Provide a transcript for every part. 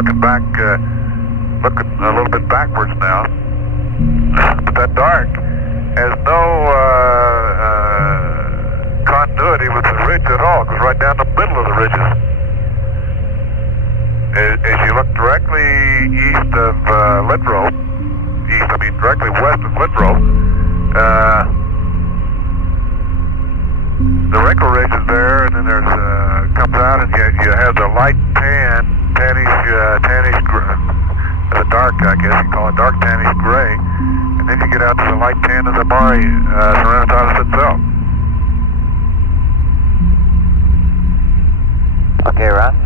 looking back, looking a little bit backwards now. But that dark has no continuity with the ridge at all. It goes right down the middle of the ridges. As you look directly east of Littrow, directly west of Littrow, the wrinkle ridge is there, and then there's comes out, and you have the light tannish, the dark, I guess you call it, dark tannish gray, and then you get out to the light tan of the Mare Serenitatis itself. Okay, Ron.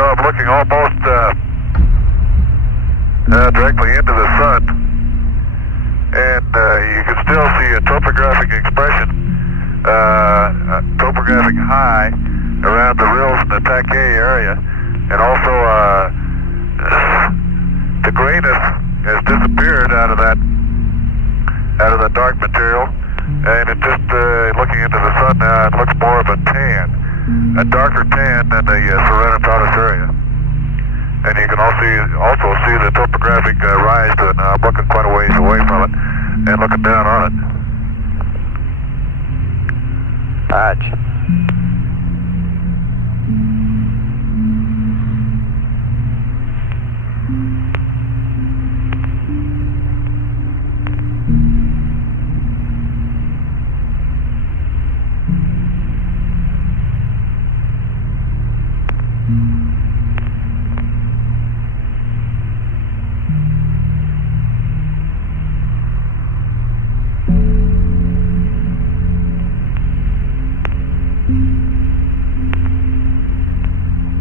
I'm looking almost directly into the sun, and you can still see a topographic expression, topographic high around the Rills and the Taquet area, and also the grayness has disappeared out of that dark material, and it just looking into the sun now, it looks more of a tan. a darker tan than the Serenitatis area. And you can also see the topographic rise to it. Now I'm looking quite a ways away from it and looking down on it. Roger.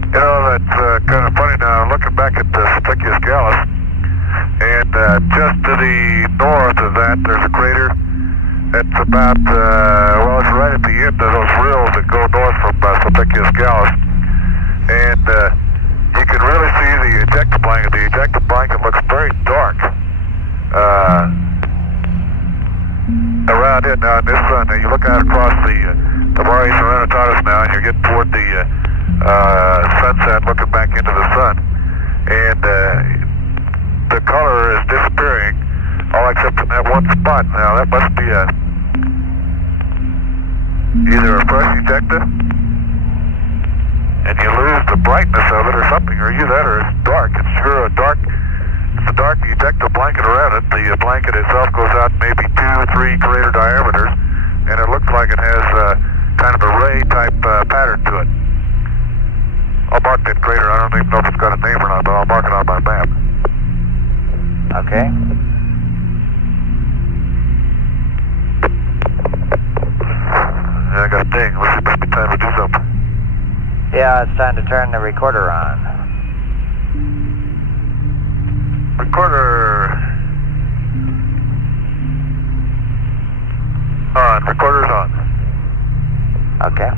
You know, that's kind of funny now, looking back at the Stichius Gallus, and just to the north of that, there's a crater that's about, well, it's right at the end of those rills that go north from Stichius Gallus, and you can really see the ejecta blanket. The ejecta blanket looks very dark around it now in this sun. Now you look out across the Mare Serenitatis now, and you're getting toward the sunset, looking back into the sun, and the color is disappearing, all except in that one spot. Now that must be either a fresh ejecta, and you lose the brightness of it or something, or either that or it's dark. It's sure a dark ejecta blanket around it. The blanket itself goes out maybe 2-3 crater diameters, and it looks like it has kind of a ray type pattern to it. I'll mark that crater. I don't even know if it's got a name or not, but I'll mark it on my map. Okay. I got a ding. It must be time to do something. Yeah, it's time to turn the recorder on. Recorder on. Recorder's on. Okay.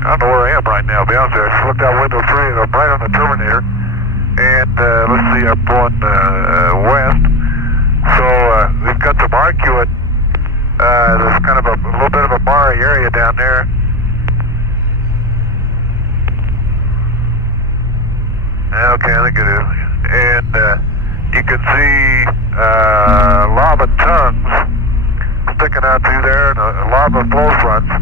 I don't know where I am right now, to be honest with you. I just looked out window 3 and I'm right on the Terminator. And let's see, I'm going west. So we've got some arcuate. There's kind of a little bit of a Mare area down there. Okay, I think it is. And you can see lava tongues sticking out through there and lava flow fronts.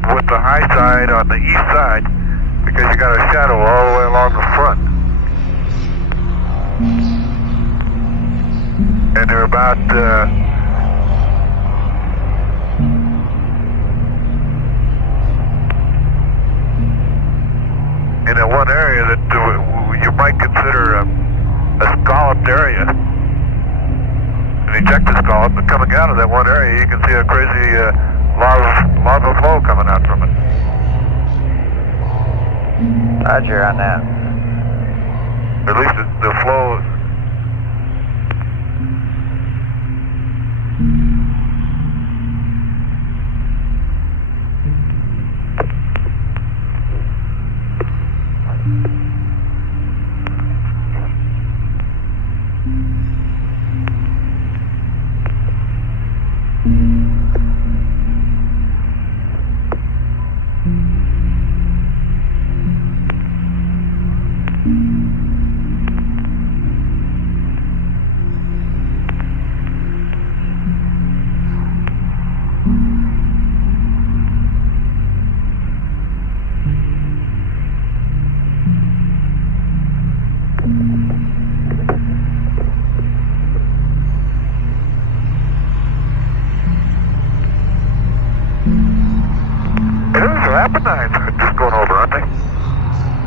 With the high side on the east side, because you got a shadow all the way along the front. And they're about in that one area that you might consider a scalloped area, an ejecta scallop, but coming out of that one area you can see a crazy lava flow coming out from it. Roger on that. At least the flow.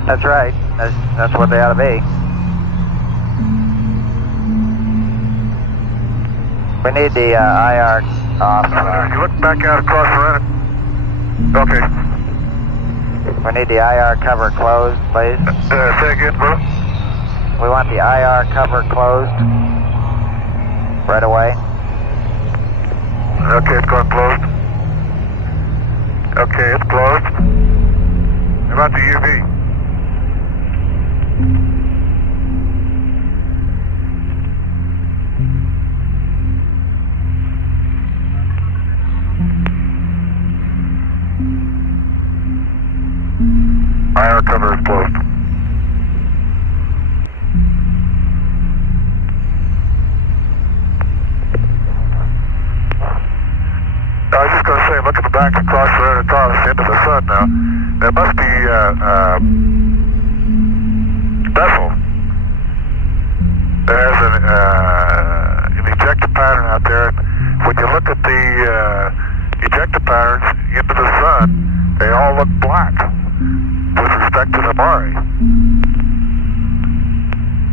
That's right. That's what they ought to be. We need the IR off. You look back out across the run. Okay. We need the IR cover closed, please. Say again, bro. We want the IR cover closed right away. Okay, it's going closed. Okay, it's closed. How about the UV? IR cover is closed. I was just going to say, look at the back across the road across into the sun now. There must be vessel that has an ejector pattern out there. When you look at the ejector patterns into the sun, they all look black with respect to the Maury.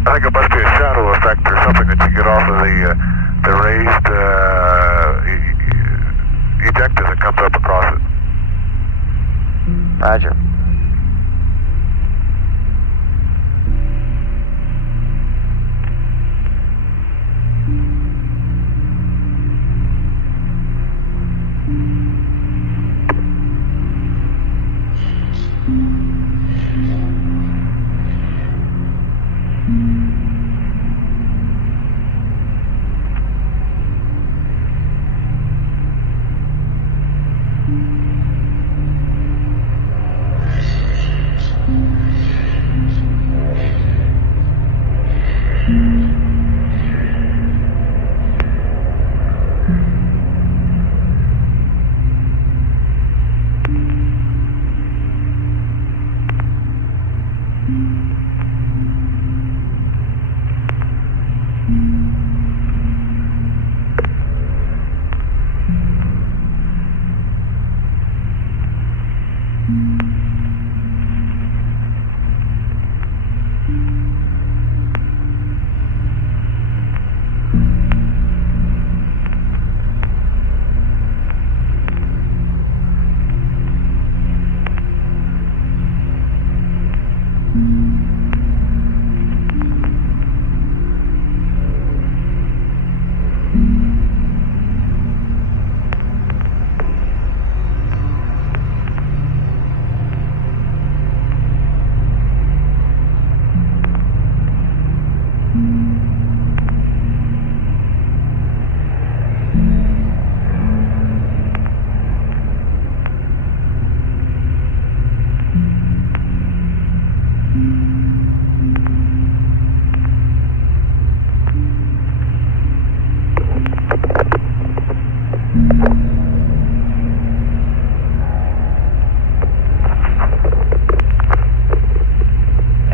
I think it must be a shadow effect or something that you get off of the raised ejector that comes up across it. Roger.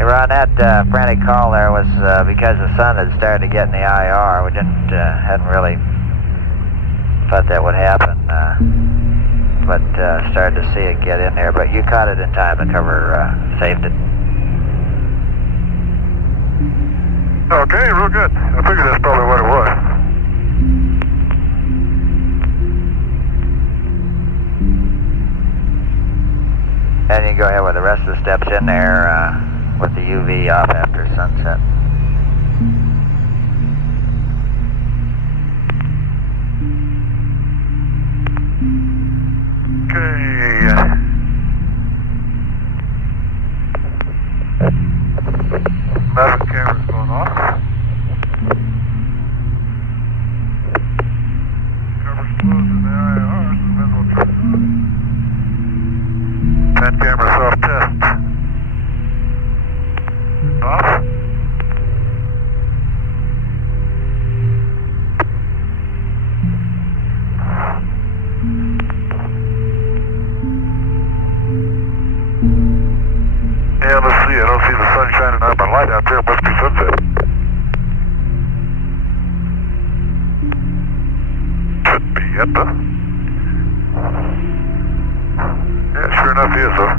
Ron, that frantic call there was because the sun had started to get in the IR. We hadn't really thought that would happen, but started to see it get in there. But you caught it in time to cover, saved it. Okay, real good. I figured that's probably what it was. And you can go ahead with the rest of the steps in there with the UV off after sunset. Okay. Mavic camera's going off. Cover's closed in the IR, so the visual turns on. 10 camera self-test. Off. Yeah, let's see. I don't see the sun shining on my light out there. It must be sunset. Shouldn't be yet, though. Yeah, sure enough, he is, though.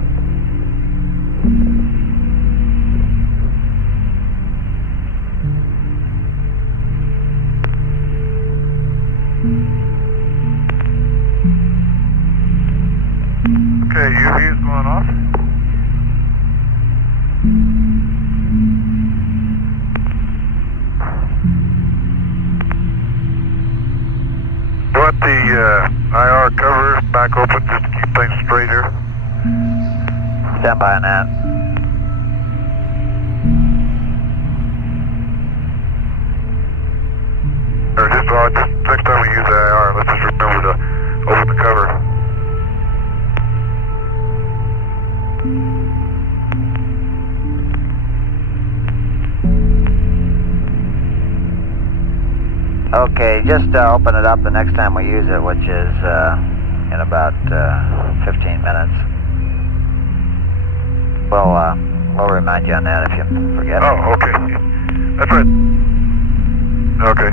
IR cover back open just to keep things straight here. Stand by on that. Or just next time we use the IR, let's just remember to open the cover. Okay, just open it up the next time we use it, which is in about 15 minutes. We'll remind you on that if you forget. Oh, okay. That's right. Okay.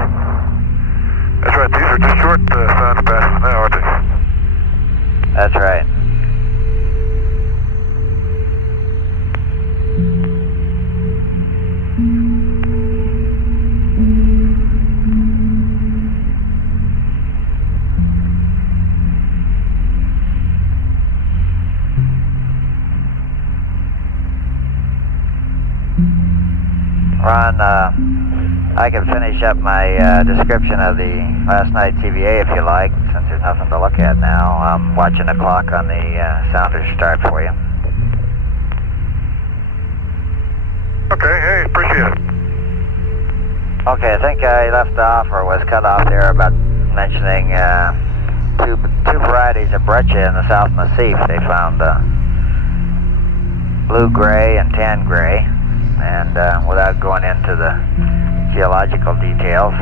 That's right. These are just short sound passes now, aren't they? That's right. Ron, I can finish up my description of the last night's EVA if you like, since there's nothing to look at now. I'm watching the clock on the sounder start for you. Okay, hey, appreciate it. Okay, I think I left off or was cut off there about mentioning two varieties of breccia in the South Massif. They found blue-gray and tan-gray. And without going into the geological details,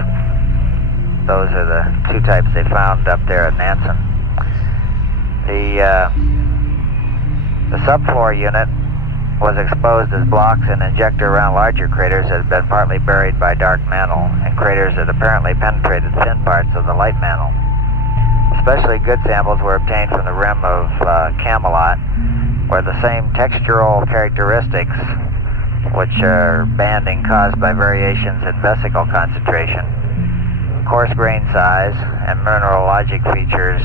those are the two types they found up there at Nansen. The subfloor unit was exposed as blocks and injector around larger craters that had been partly buried by dark mantle, and craters that apparently penetrated thin parts of the light mantle. Especially good samples were obtained from the rim of Camelot, where the same textural characteristics, which are banding caused by variations in vesicle concentration, coarse grain size, and mineralogic features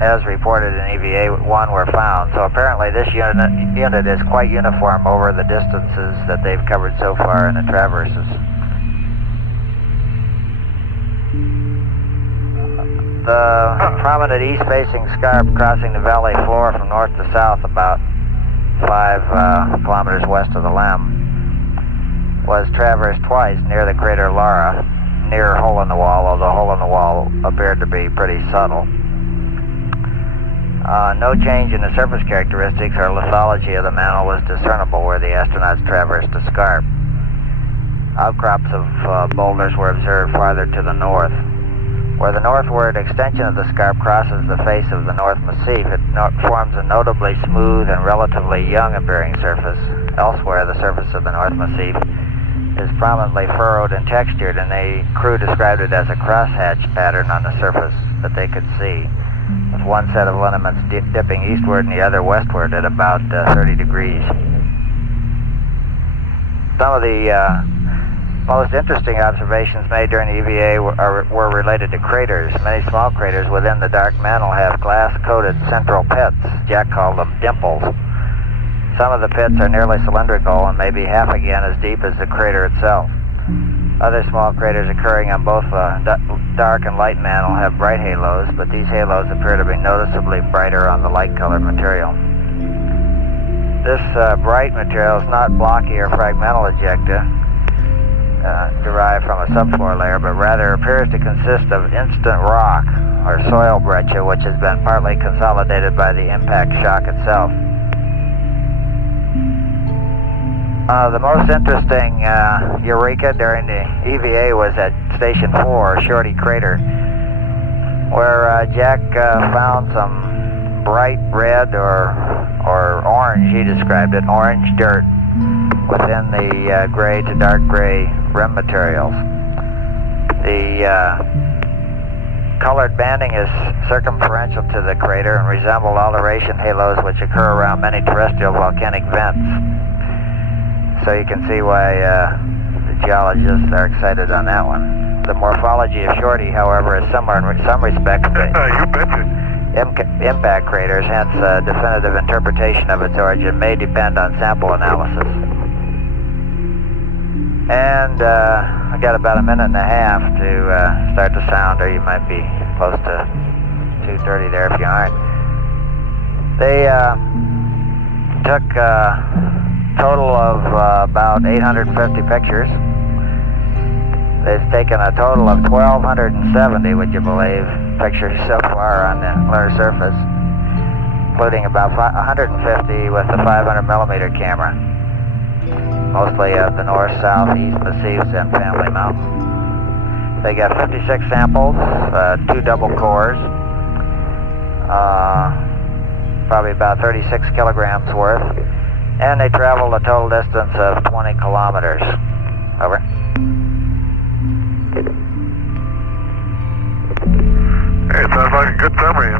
as reported in EVA-1 were found. So apparently this unit is quite uniform over the distances that they've covered so far in the traverses. The prominent east-facing scarp crossing the valley floor from north to south about 5 kilometers west of the Lem was traversed twice near the crater Lara, near a hole in the wall, although the hole in the wall appeared to be pretty subtle. No change in the surface characteristics or lithology of the mantle was discernible where the astronauts traversed the scarp. Outcrops of boulders were observed farther to the north. Where the northward extension of the scarp crosses the face of the North Massif, it forms a notably smooth and relatively young-appearing surface. Elsewhere, the surface of the North Massif is prominently furrowed and textured, and the crew described it as a crosshatch pattern on the surface that they could see, with one set of lineaments dipping eastward and the other westward at about 30 degrees. Some of the most interesting observations made during the EVA were related to craters. Many small craters within the dark mantle have glass-coated central pits. Jack called them dimples. Some of the pits are nearly cylindrical and may be half again as deep as the crater itself. Other small craters occurring on both dark and light mantle have bright halos, but these halos appear to be noticeably brighter on the light-colored material. This bright material is not blocky or fragmental ejecta, derived from a subfloor layer, but rather appears to consist of instant rock or soil breccia, which has been partly consolidated by the impact shock itself. The most interesting eureka during the EVA was at Station 4, Shorty Crater, where Jack found some bright red or orange, he described it, orange dirt within the gray to dark gray rim materials. The colored banding is circumferential to the crater and resemble alteration halos which occur around many terrestrial volcanic vents. So you can see why the geologists are excited on that one. The morphology of Shorty, however, is similar in some respects to You betcha. impact craters, hence a definitive interpretation of its origin may depend on sample analysis. And I got about a minute and a half to start the sounder. You might be close to 2:30 there if you aren't. They took a total of about 850 pictures. They've taken a total of 1,270, would you believe, pictures so far on the lunar surface, including about 150 with the 500 millimeter camera, mostly of the north, south, east massifs and family mountains. They got 56 samples, 2 double cores, probably about 36 kilograms worth, and they traveled a total distance of 20 kilometers. Over. Hey, it sounds like a good summary.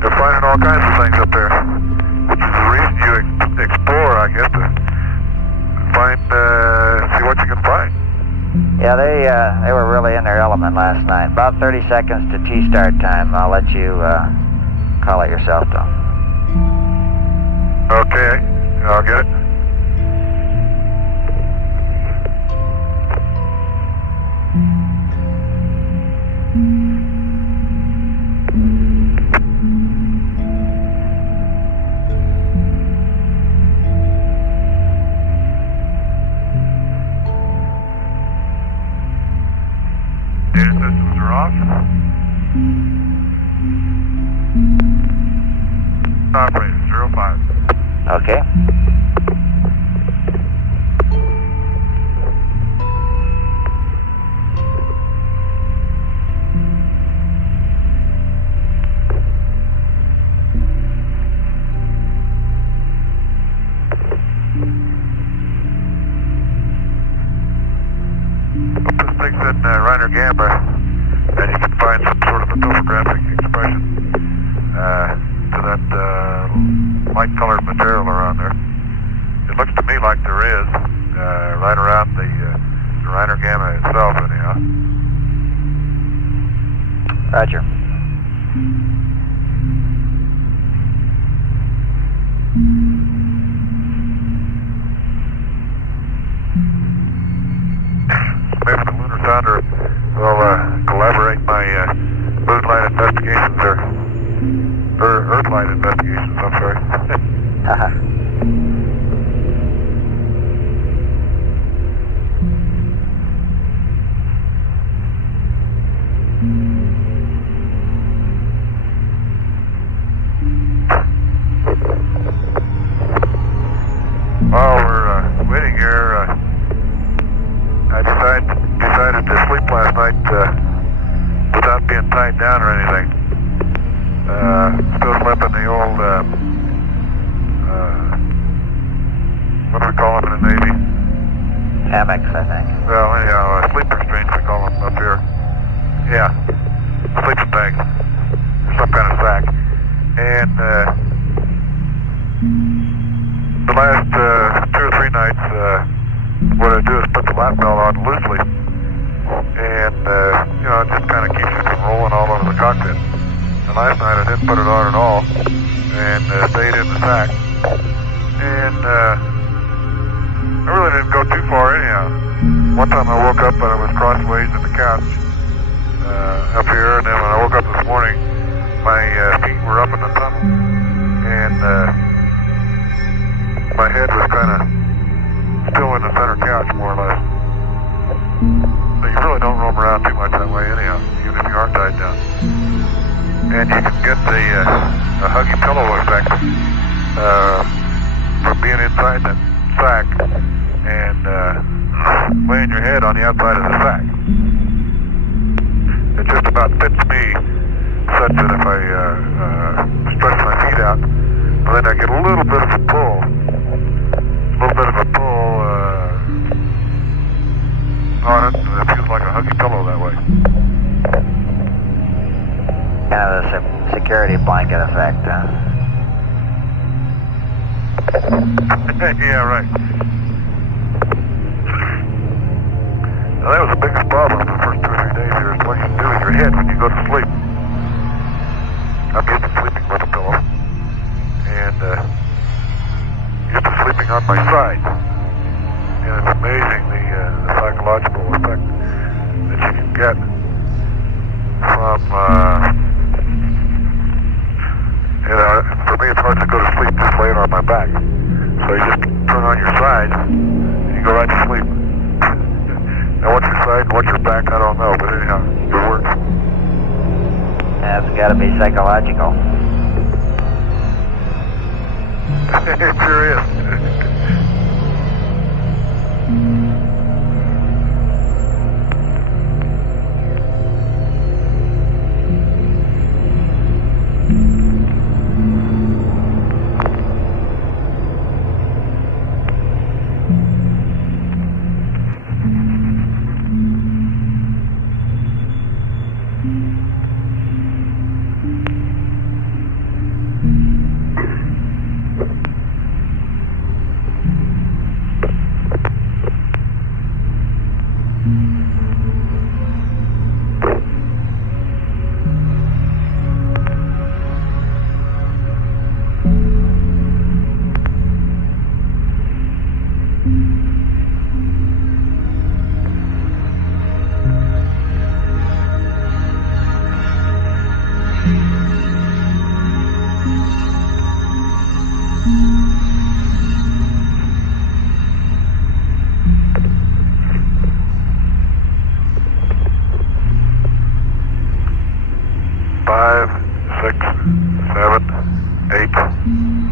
They're finding all kinds of things up there, which is the reason you explore, I guess, to find, see what you can find. Yeah, they were really in their element last night. About 30 seconds to T-start time. I'll let you call it yourself, though. Okay, I'll get it. Data systems are off. Operator 05. Okay. Put this thing's in Reiner Gamma, and you can find some sort of a topographic expression to that light-colored material around there. It looks to me like there is, right around the Reiner Gamma itself, anyhow. Roger. Maybe the Lunar Sounder will collaborate my moonlight investigations or Earthlight investigations, I'm sorry. While we're waiting here, I decided to sleep last night without being tied down or anything. Still slept in the old, what do we call them in the Navy? Hammocks, I think. Well, anyhow, sleeper strings we call them up here. Yeah, sleeping bag, some kind of sack. And the last 2 or 3 nights, what I do is put the lap belt on loosely, and you know, it just kind of keeps you from rolling all over the cockpit. And last night I didn't put it on at all, and stayed in the sack. And I really didn't go too far anyhow. One time I woke up and I was crossways in the couch up here, and then when I woke up this morning, my feet were up in the tunnel, and my head was kind of still in the center couch, more or less. So you really don't roam around too much that way anyhow, even if you aren't tied down. And you can get a huggy pillow effect from being inside that sack and laying your head on the outside of the sack. It just about fits me such that if I stretch my feet out, then I get a little bit of a pull. On it, and it feels like a huggy pillow that way. Kind of a security blanket effect, huh? Yeah, right. Now, that was the biggest problem the first 2 or 3 days here, is what you do in your head when you go to sleep. I'm used to sleeping with a pillow, and used to sleeping on my side. And it's amazing the psychological effect that you can get from For me, it's hard to go to sleep just laying on my back. So you just turn on your side, and you go right to sleep. Now, what's your side and what's your back, I don't know, but anyhow, it works. That's got to be psychological. It sure is.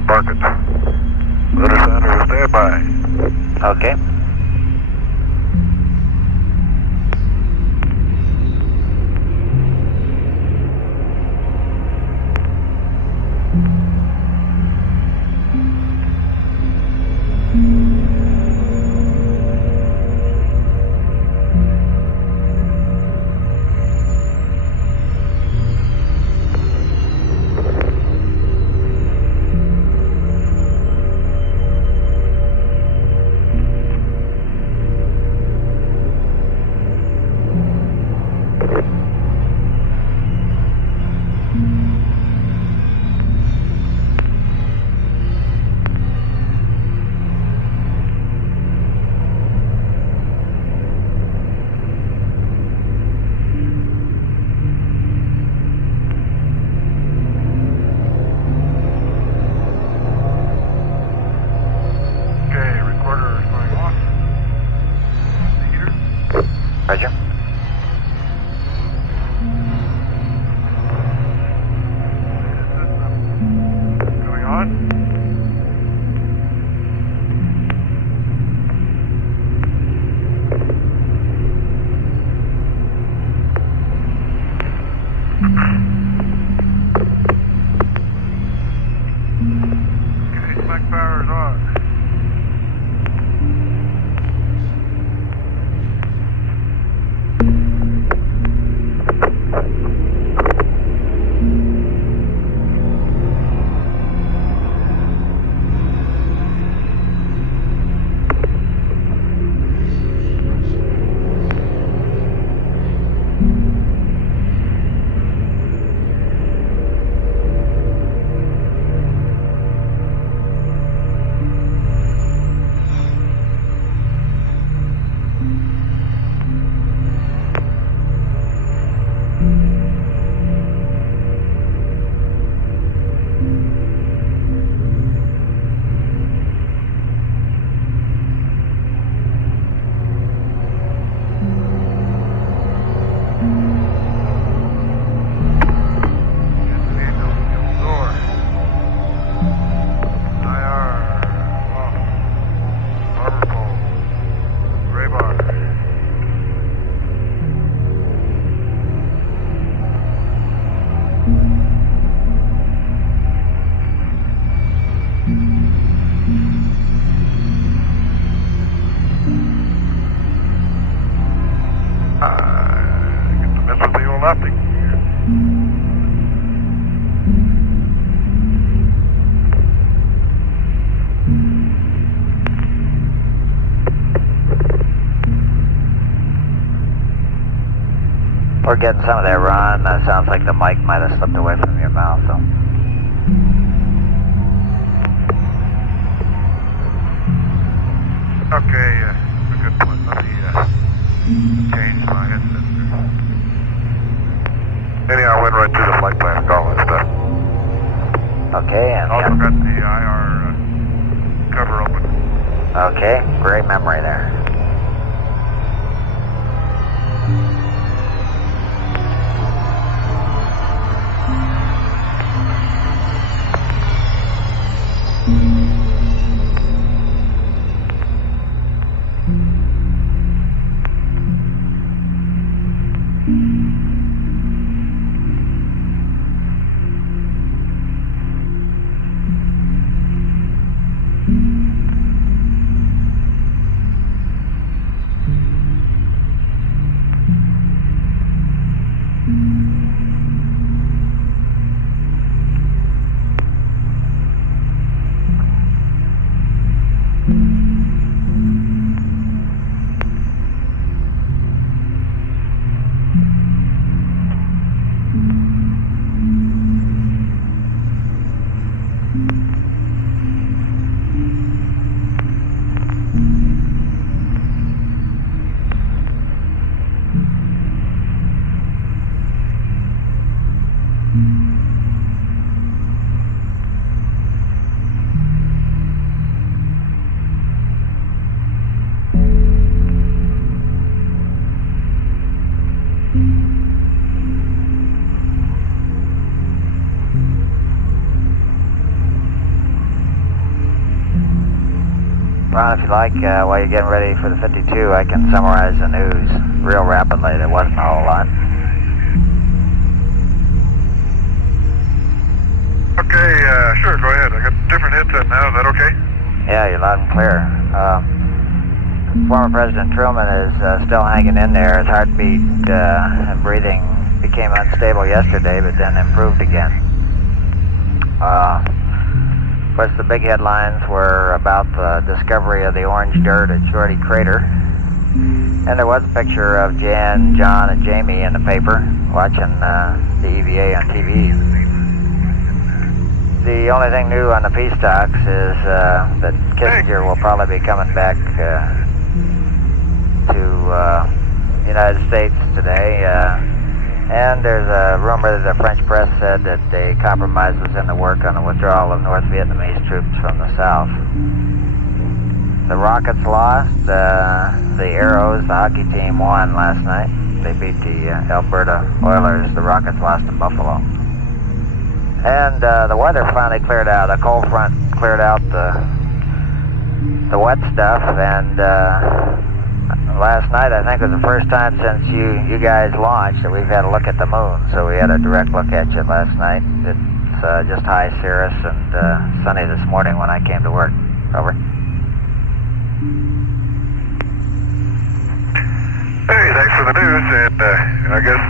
Market. Letter center, stand by. Okay. Roger. Going on. Okay, spec power is on. Nothing. We're getting some of that, Ron. Sounds like the mic might have slipped away from your mouth, though. Okay, a good point. Let me change my headset. Anyhow, I went right through the flight plan and all that stuff. Okay, and Also got the IR cover open. okay, great memory there. Ron, if you like, while you're getting ready for the 52, I can summarize the news real rapidly. There wasn't a whole lot. Okay, sure, go ahead. I got different headset now. Is that okay? Yeah, you're loud and clear. Former President Truman is still hanging in there. His heartbeat and breathing became unstable yesterday, but then improved again. Of course, the big headlines were about the discovery of the orange dirt at Shorty Crater. And there was a picture of Jan, John, and Jamie in the paper watching the EVA on TV. The only thing new on the peace talks is that Kissinger will probably be coming back to the United States today. And there's a rumor that the French press said that a compromise was in the work on the withdrawal of North Vietnamese troops from the south. The Rockets lost. The Arrows, the hockey team, won last night. They beat the Alberta Oilers. The Rockets lost in Buffalo. And the weather finally cleared out. A cold front cleared out the wet stuff, and last night I think was the first time since you guys launched that we've had a look at the moon. So we had a direct look at you last night. It's just high cirrus and sunny this morning when I came to work. Over. Hey, thanks for the news, and I guess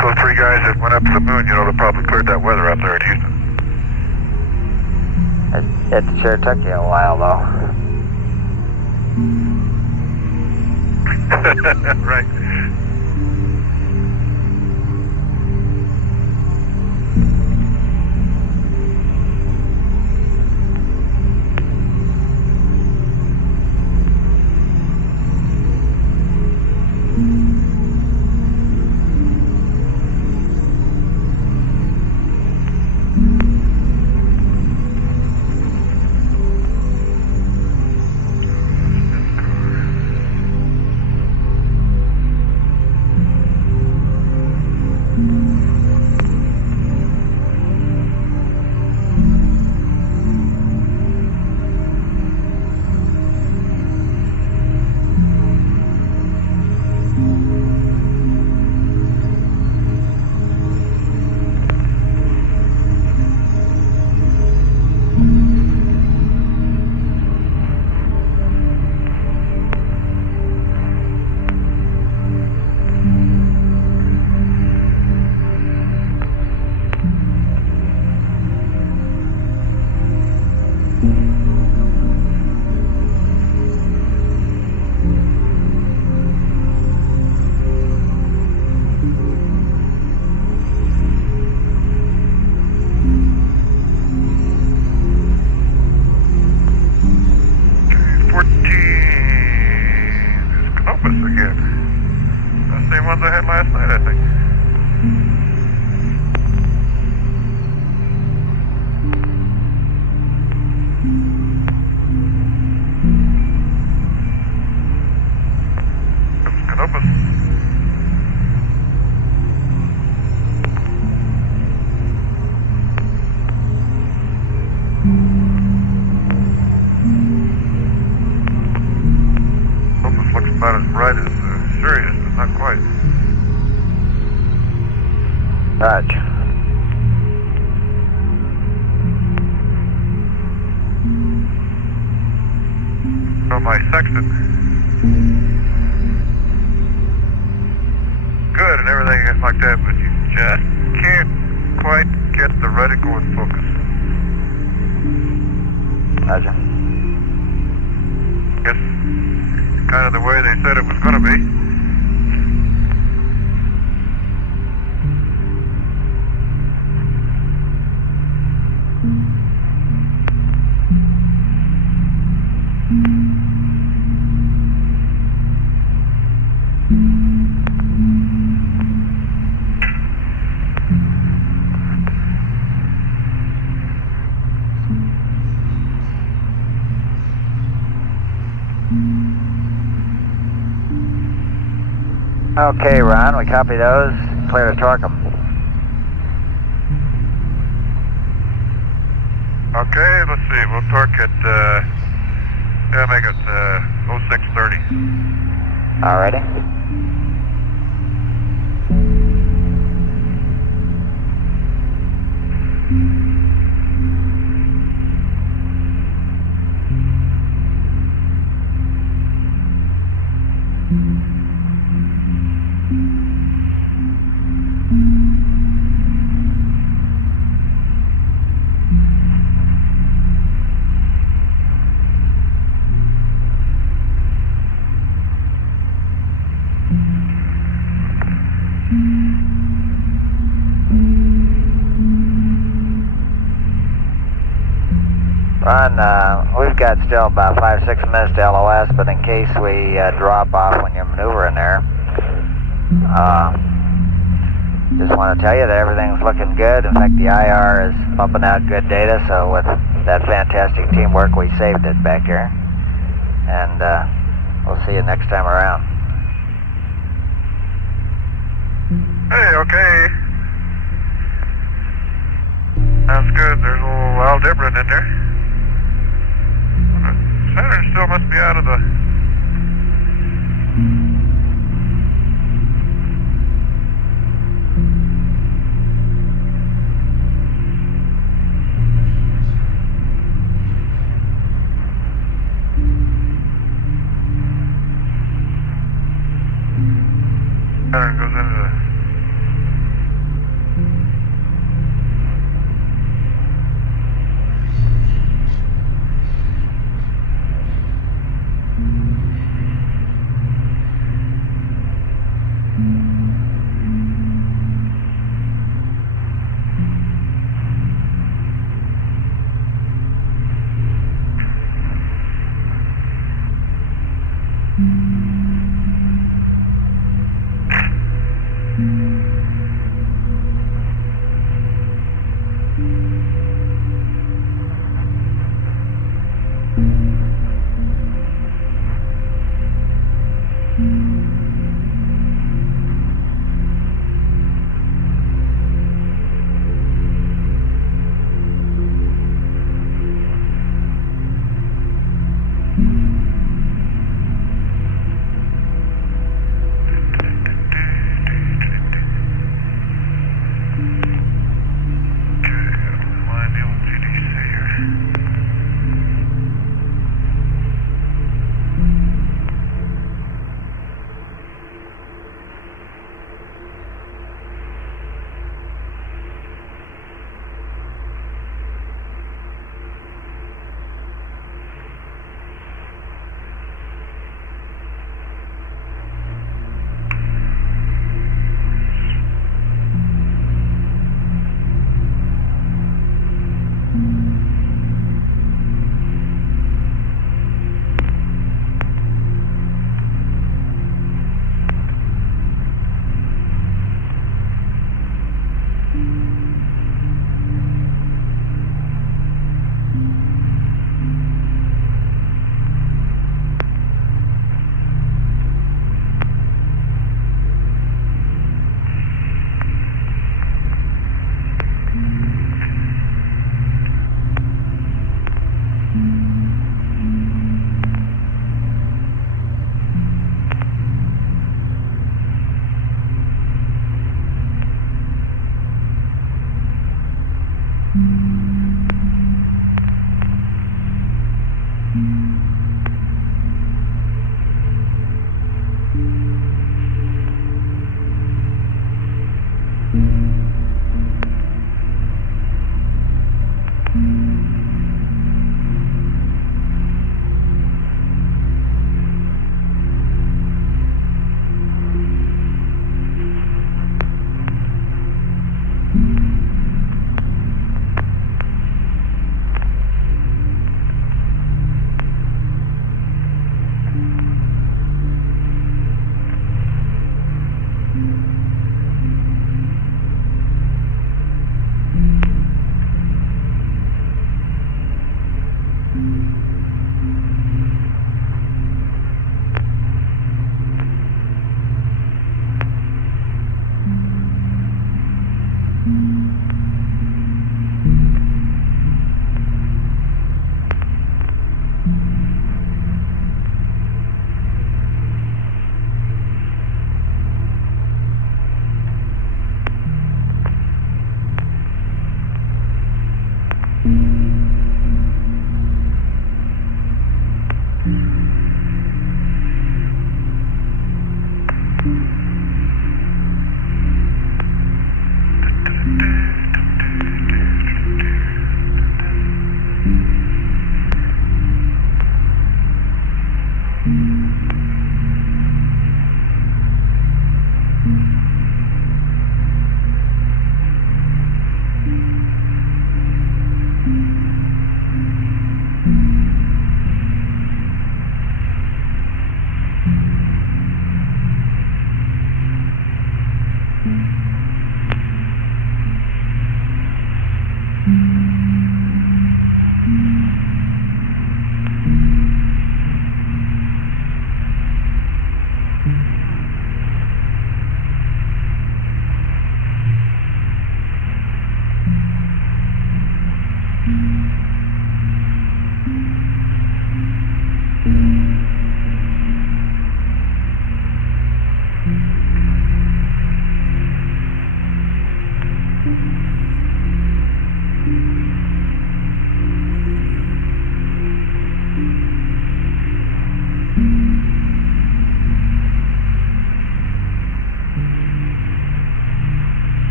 those three guys that went up to the moon, you know, they probably cleared that weather up there in Houston. It sure took you a while, though. Right. about as bright as Sirius, but not quite. Roger. So my sextant, good and everything like that, but you just can't quite get the reticle in focus. Roger. Guess kind of the way they said it was going to be. Okay, Ron, we copy those. Clear to torque them. Okay, let's see. We'll torque it, make it 0630. Alrighty. Ron, we've got still about 5-6 minutes to LOS, but in case we drop off when you're maneuvering there, just want to tell you that everything's looking good. In fact, the IR is pumping out good data, so with that fantastic teamwork, we saved it back here. And we'll see you next time around. Hey, okay. Sounds good. There's a little Aldebaran in there. Saturn still must be out of the... Saturn goes into the...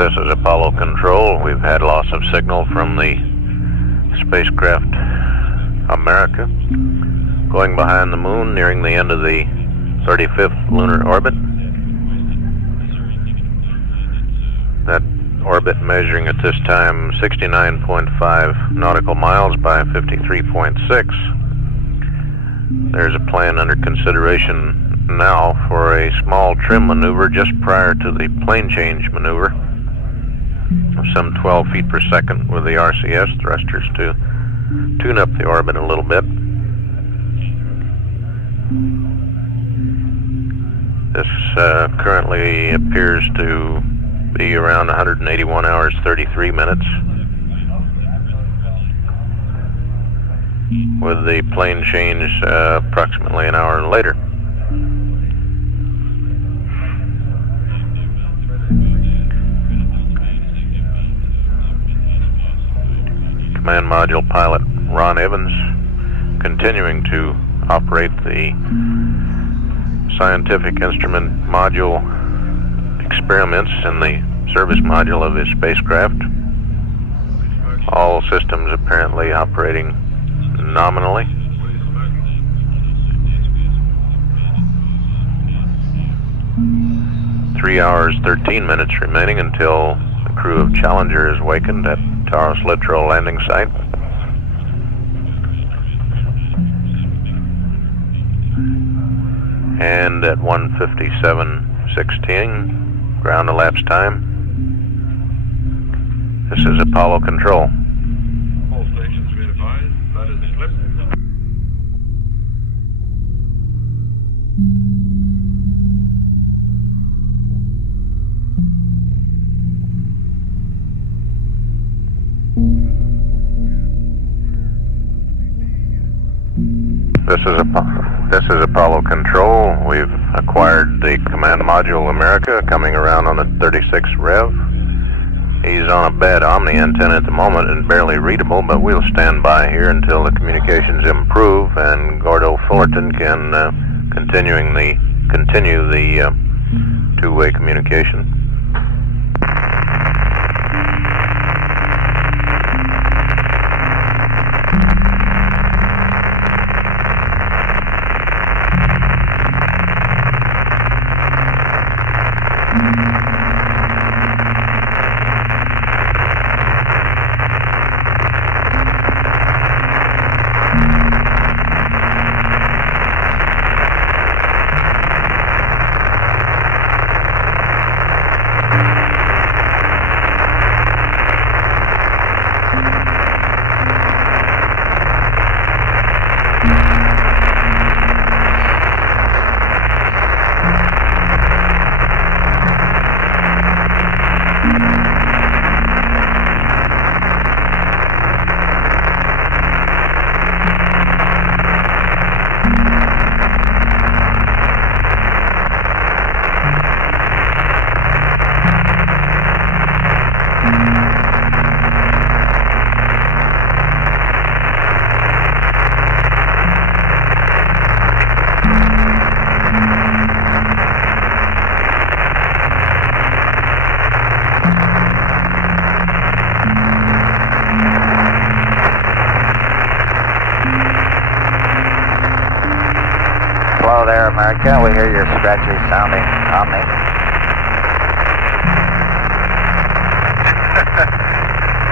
This is Apollo Control. We've had loss of signal from the spacecraft America going behind the moon, nearing the end of the 35th lunar orbit. That orbit measuring at this time 69.5 nautical miles by 53.6. There's a plan under consideration now for a small trim maneuver just prior to the plane change maneuver of some 12 feet per second with the RCS thrusters to tune up the orbit a little bit. This currently appears to be around 181 hours 33 minutes, with the plane change approximately an hour later. Command Module pilot Ron Evans continuing to operate the scientific instrument module experiments in the service module of his spacecraft. All systems apparently operating nominally. Three hours, 13 minutes remaining until the crew of Challenger is wakened at Taurus Littrow landing site. And at 1:57:16 ground elapsed time. This is Apollo Control. All stations be advised, that is Eclipse. This is Apollo Control. We've acquired the Command Module America coming around on the 36 Rev. He's on a bad Omni antenna at the moment and barely readable, but we'll stand by here until the communications improve and Gordo Fullerton can continue the two-way communication. Hello there, America. We hear your scratchy sounding Omni.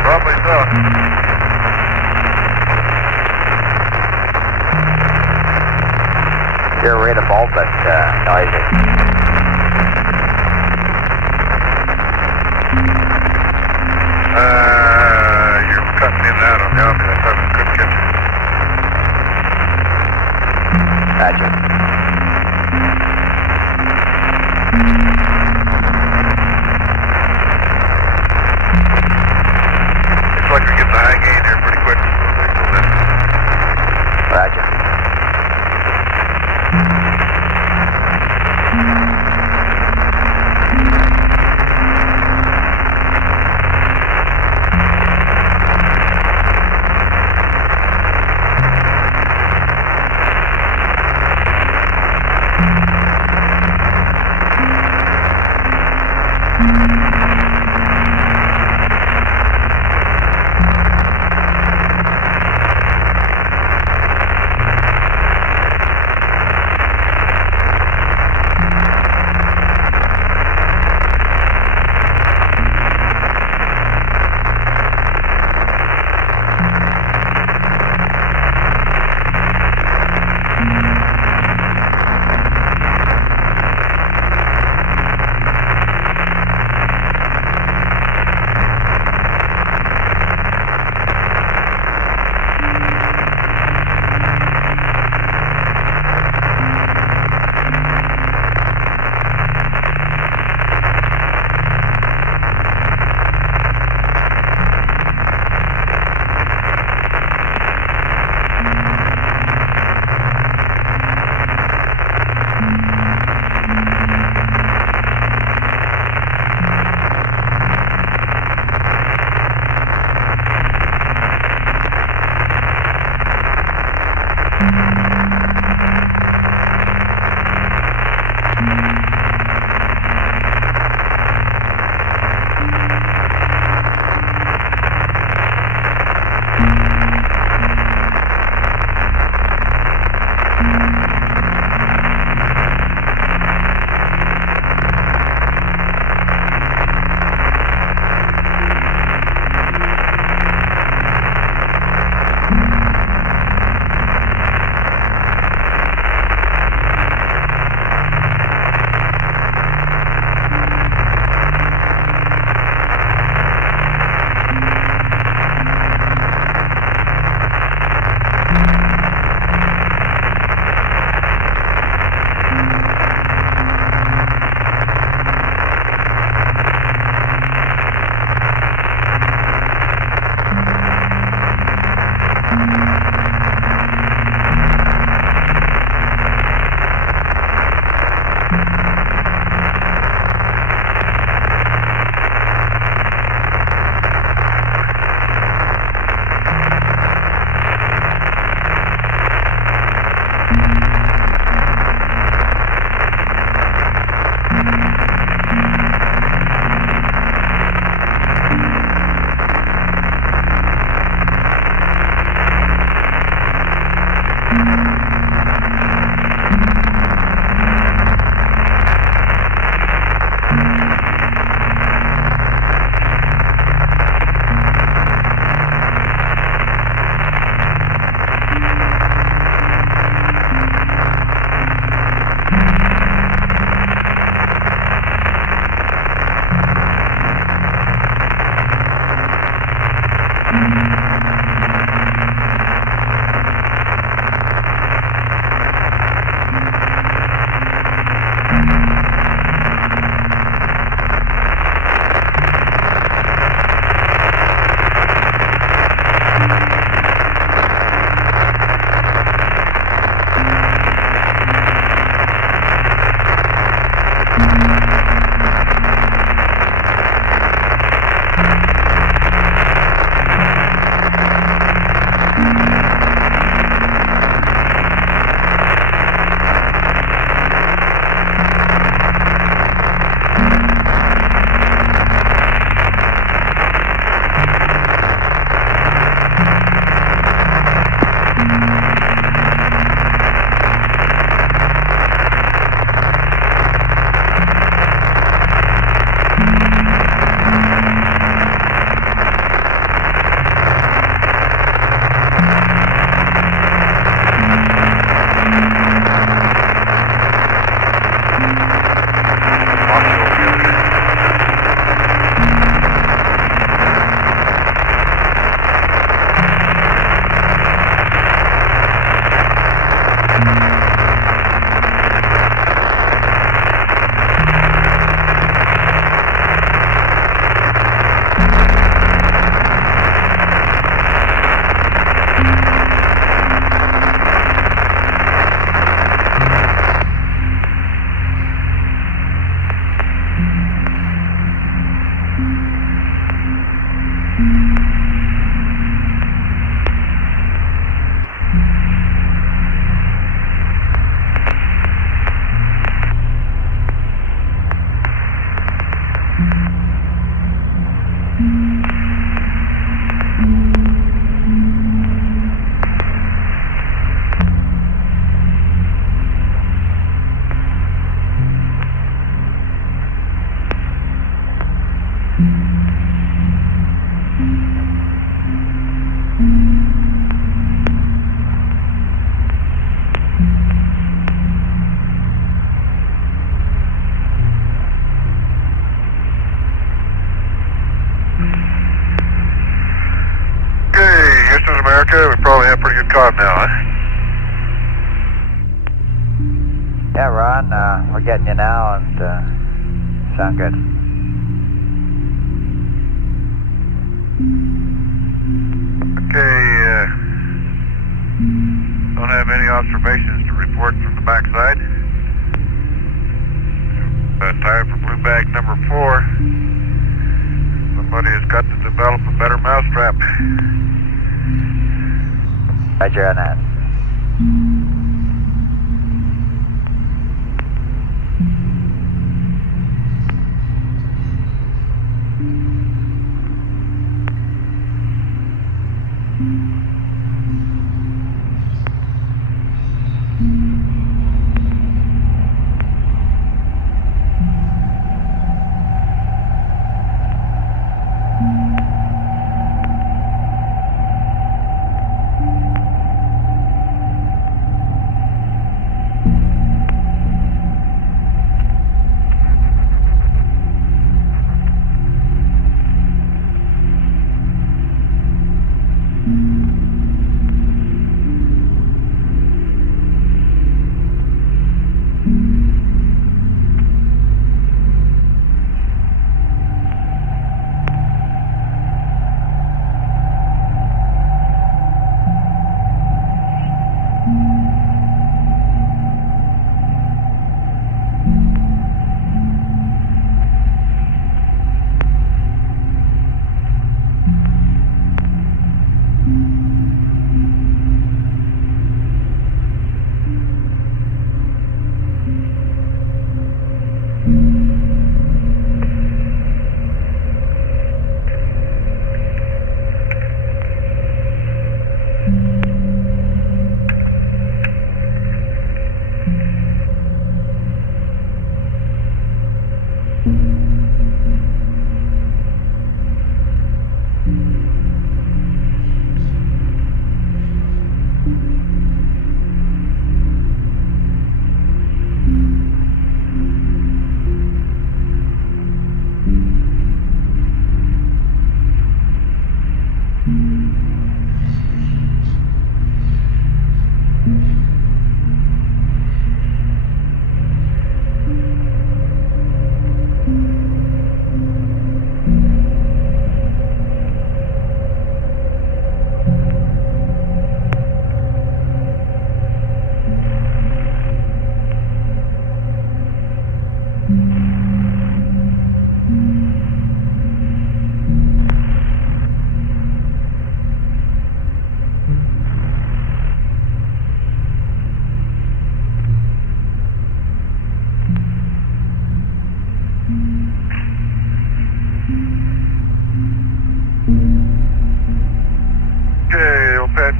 Probably so. You're readable, but noisy. You're cutting in and out on the Omni. I thought I couldn't catch you. Roger. Looks like we're getting the high gain here pretty quick. Roger. America, we probably have pretty good comm now, huh? Yeah, Ron, we're getting you now and sound good. Okay, don't have any observations to report from the backside. Time for blue bag number 4. Somebody has got to develop a better mousetrap. Roger on that.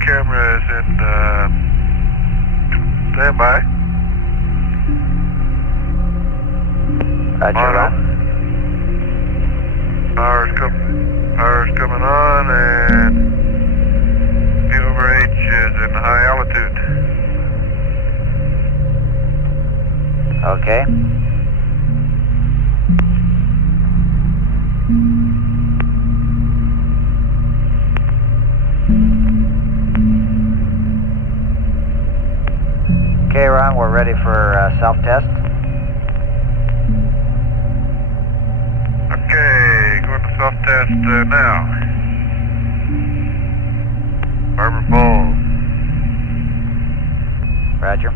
camera is in standby. Roger, Ron. Power's coming on, and P over H is in high altitude. Okay. Okay, Ron, we're ready for self-test. Okay, going to self-test now. Harbor Bowl. Roger.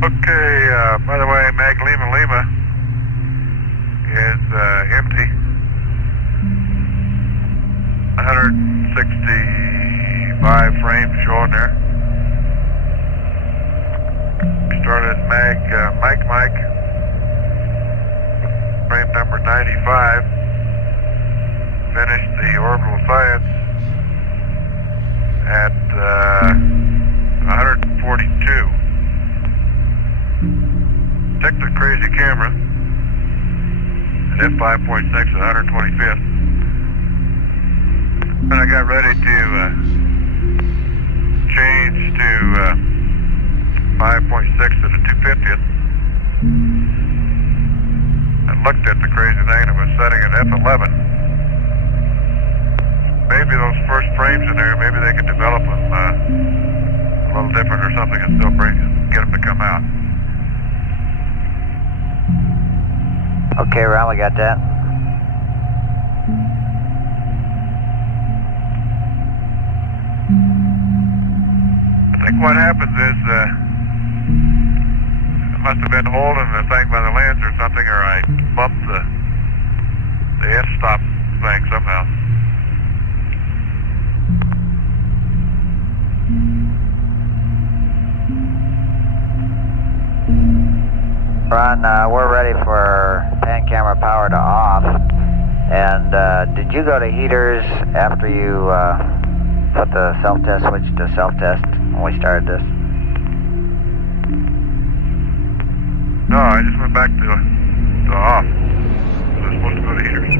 Okay, by the way, Mag Lima Lima is empty. 165 frames showing there. Started Mag Mike Mike, frame number 95. Finished the orbital science at 142. Checked the crazy camera at f5.6 at 125th. And I got ready to change to 5.6 at the 250th. I looked at the crazy thing and it was setting at f11. Maybe those first frames in there, maybe they could develop them a little different or something and still get them to come out. Okay, Ron, we got that. I think what happens is it must have been holding the thing by the lens or something, or I bumped the f-stop thing somehow. Ron, we're ready for pan camera power to off. And did you go to heaters after you put the self-test switch to self-test when we started this? No, I just went back to off. So I was supposed to go to heaters.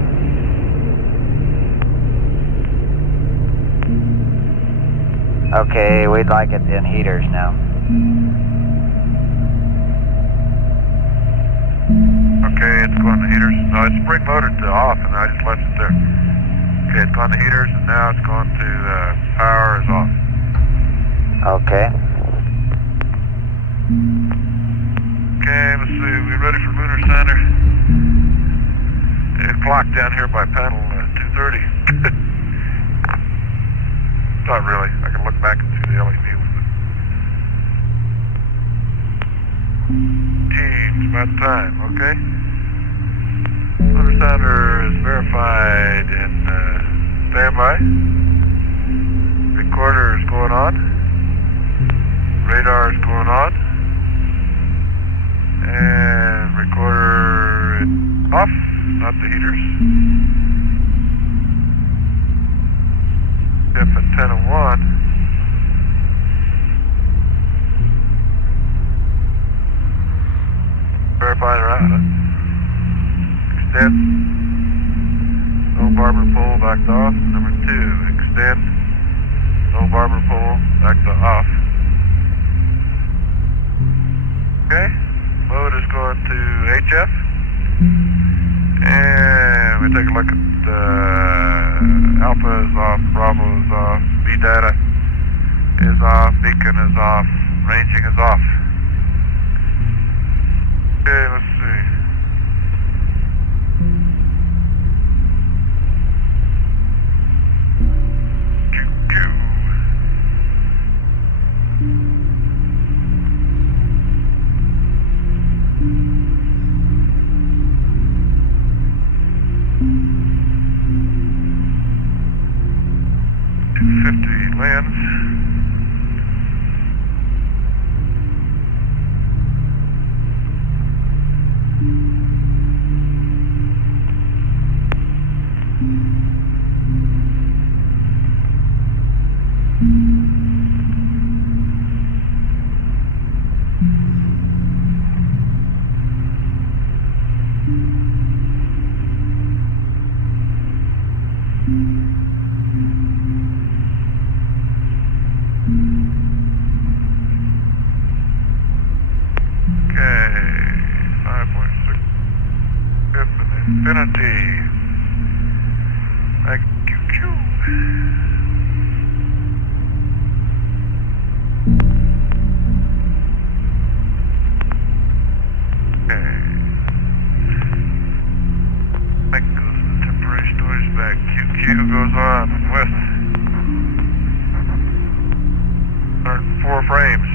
Okay, we'd like it in heaters now. Okay, it's going to heaters. No, it's spring loaded to off, and I just left it there. Okay, it's gone to heaters, and now it's going to power is off. Okay. Okay, let's see. We ready for lunar center? The clock down here by panel 230. Not really. I can look back and see the LED with it. Teams, about time, okay? Lunar center is verified in standby. Recorder is going on. Radar is going on. And recorder is off, not the heaters. F antenna 1. Verify the route. Extend. No barber pole back to off. Number 2, extend. No barber pole back to off. Okay. Mode is going to HF. And we take a look at Alpha is off, Bravo is off, B data is off, Beacon is off, ranging is off. Okay, let's see. Lens. Infinity. Like QQ. Okay. That goes to the temporary storage bag. QQ goes on with 104 frames.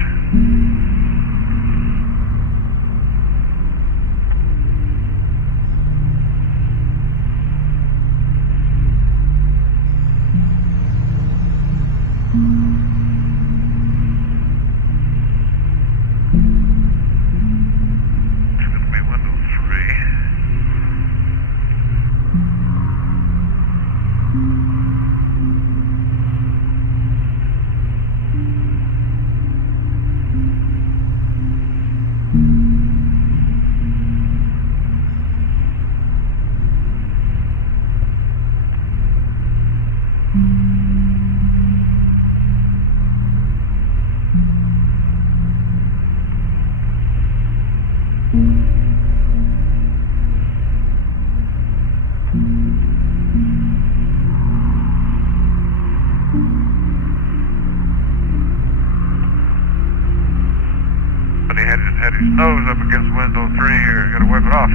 Had his nose up against window 3 here. Gotta wipe it off.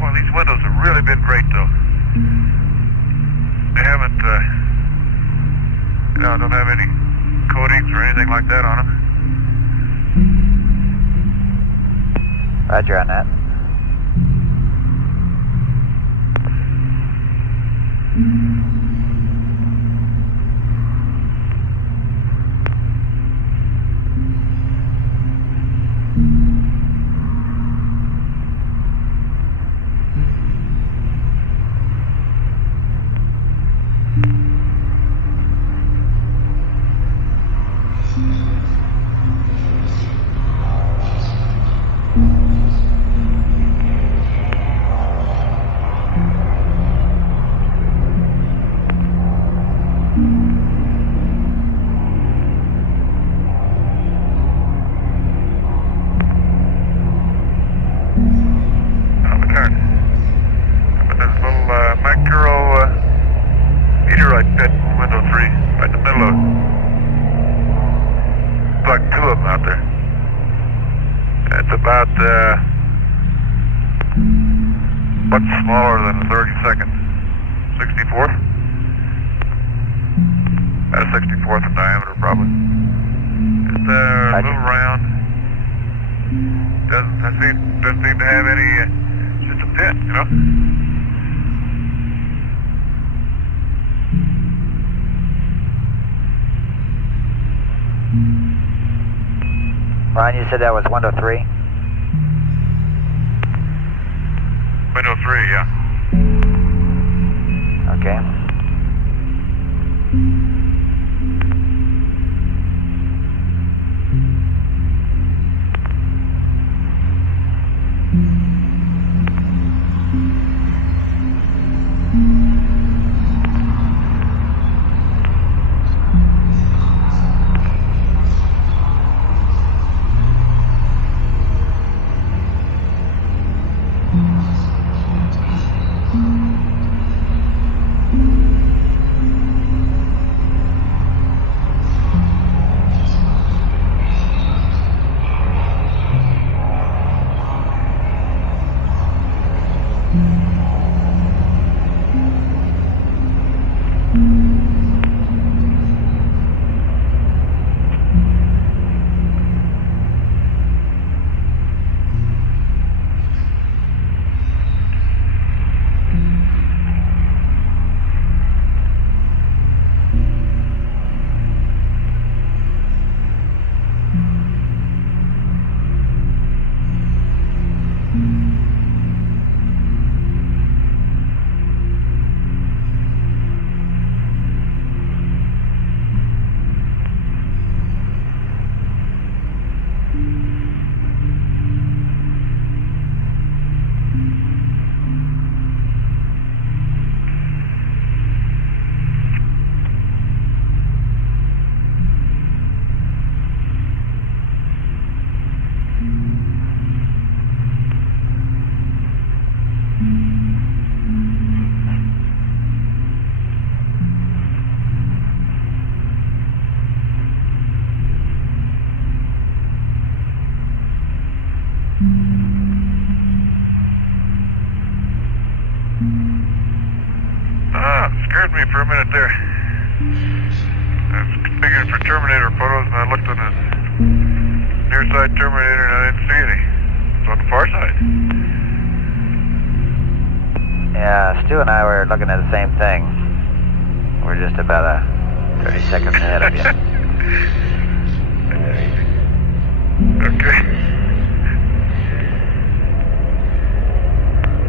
Well, these windows have really been great, though. They haven't, don't have any coatings or anything like that on them. Roger on that. Meteorite pit, window 3, right in the middle of it. Like 2 of them out there. It's about much smaller than a 32nd. 64th? About a 64th in diameter, probably. Just a little round. Doesn't seem to have any. It's just a pit, you know. Ron, you said that was window 3? Window 3, yeah. Okay. Scared me for a minute there. I was figuring for Terminator photos, and I looked on the near side Terminator, and I didn't see any. It's on the far side. Yeah, Stu and I were looking at the same thing. We're just about 30 seconds ahead of you. Okay.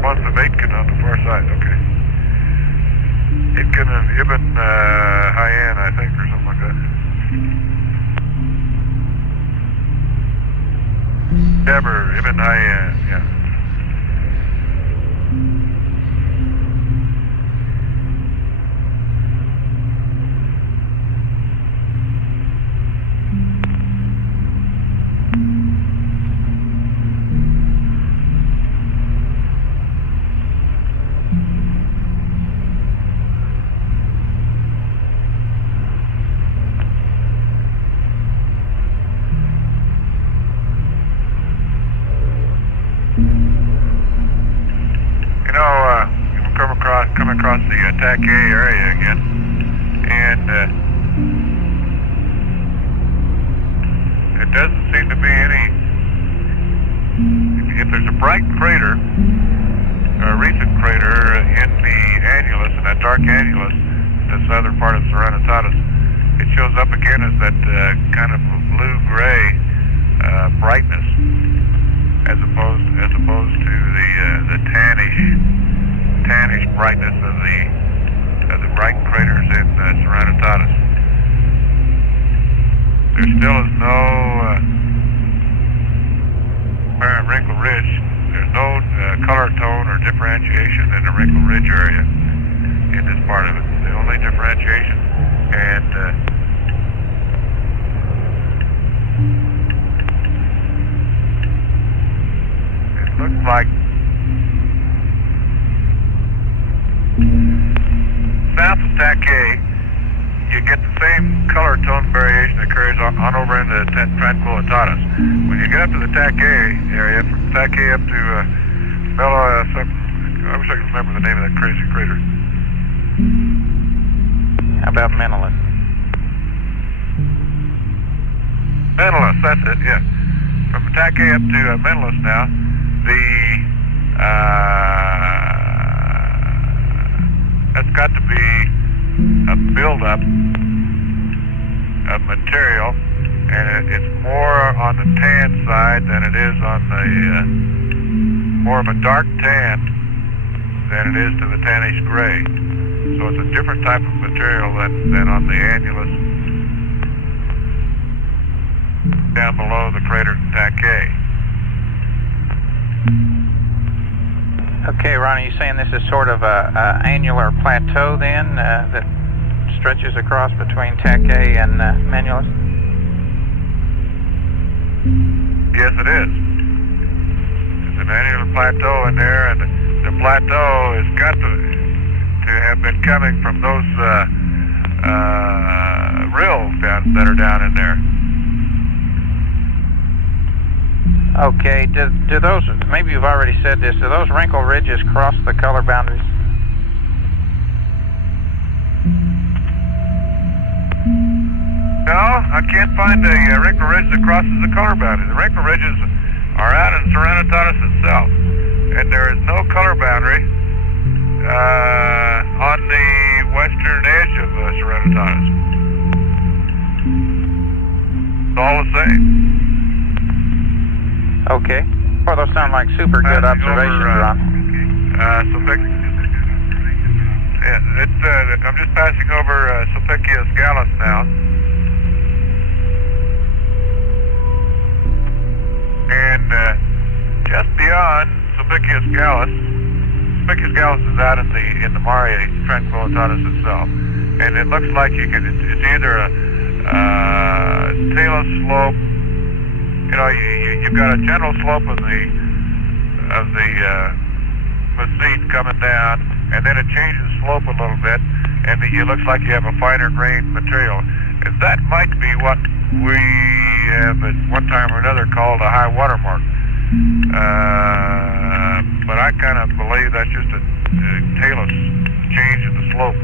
What's the Aitken on the far side? Okay. Aitken and Ibn Hayyan, I think, or something like that. Eber, Ibn Hayyan, yeah. TAC-A area again. And it doesn't seem to be any... If there's a bright crater, or a recent crater in the annulus, in that dark annulus, the southern part of Serenitatis, it shows up again as that kind of blue-gray brightness, as opposed to the tannish brightness of the bright craters in Serenitatis. There still is no apparent wrinkle ridge. There's no color tone or differentiation in the wrinkle ridge area in this part of it. The only differentiation, and it looks like south of TAC-A, you get the same color tone variation that carries on over into Tranquillitatis. When you get up to the TAC-A area, from TAC-A up to I wish I could remember the name of that crazy crater. How about Menelaus? Menelaus, that's it, yeah. From TAC-A up to Menelaus now, that's got to be a buildup of material, and it's more on the tan side than it is on the more of a dark tan than it is to the tannish gray. So it's a different type of material than on the annulus down below the crater TAC-A. Okay, Ronnie, you saying this is sort of a annular plateau then that stretches across between TAC-A and Menelaus? Yes, it is. It's an annular plateau in there, and the plateau has got to have been coming from those rills that are down in there. Okay, do those, maybe you've already said this, do those wrinkle ridges cross the color boundaries? No, I can't find a wrinkle ridge that crosses the color boundary. The wrinkle ridges are out in Serenitatis itself, and there is no color boundary on the western edge of Serenitatis. It's all the same. Okay. Well, those sound like super good observations, Ron. I'm just passing over Sulpicius Gallus now. And just beyond Sulpicius Gallus is out in the Mare Tranquillitatis itself. And it looks like it's either a talus slope. You know, you've got a general slope of the Mesite coming down, and then it changes slope a little bit, and it looks like you have a finer grained material. And that might be what we have at one time or another called a high water mark. But I kind of believe that's just a talus change in the slope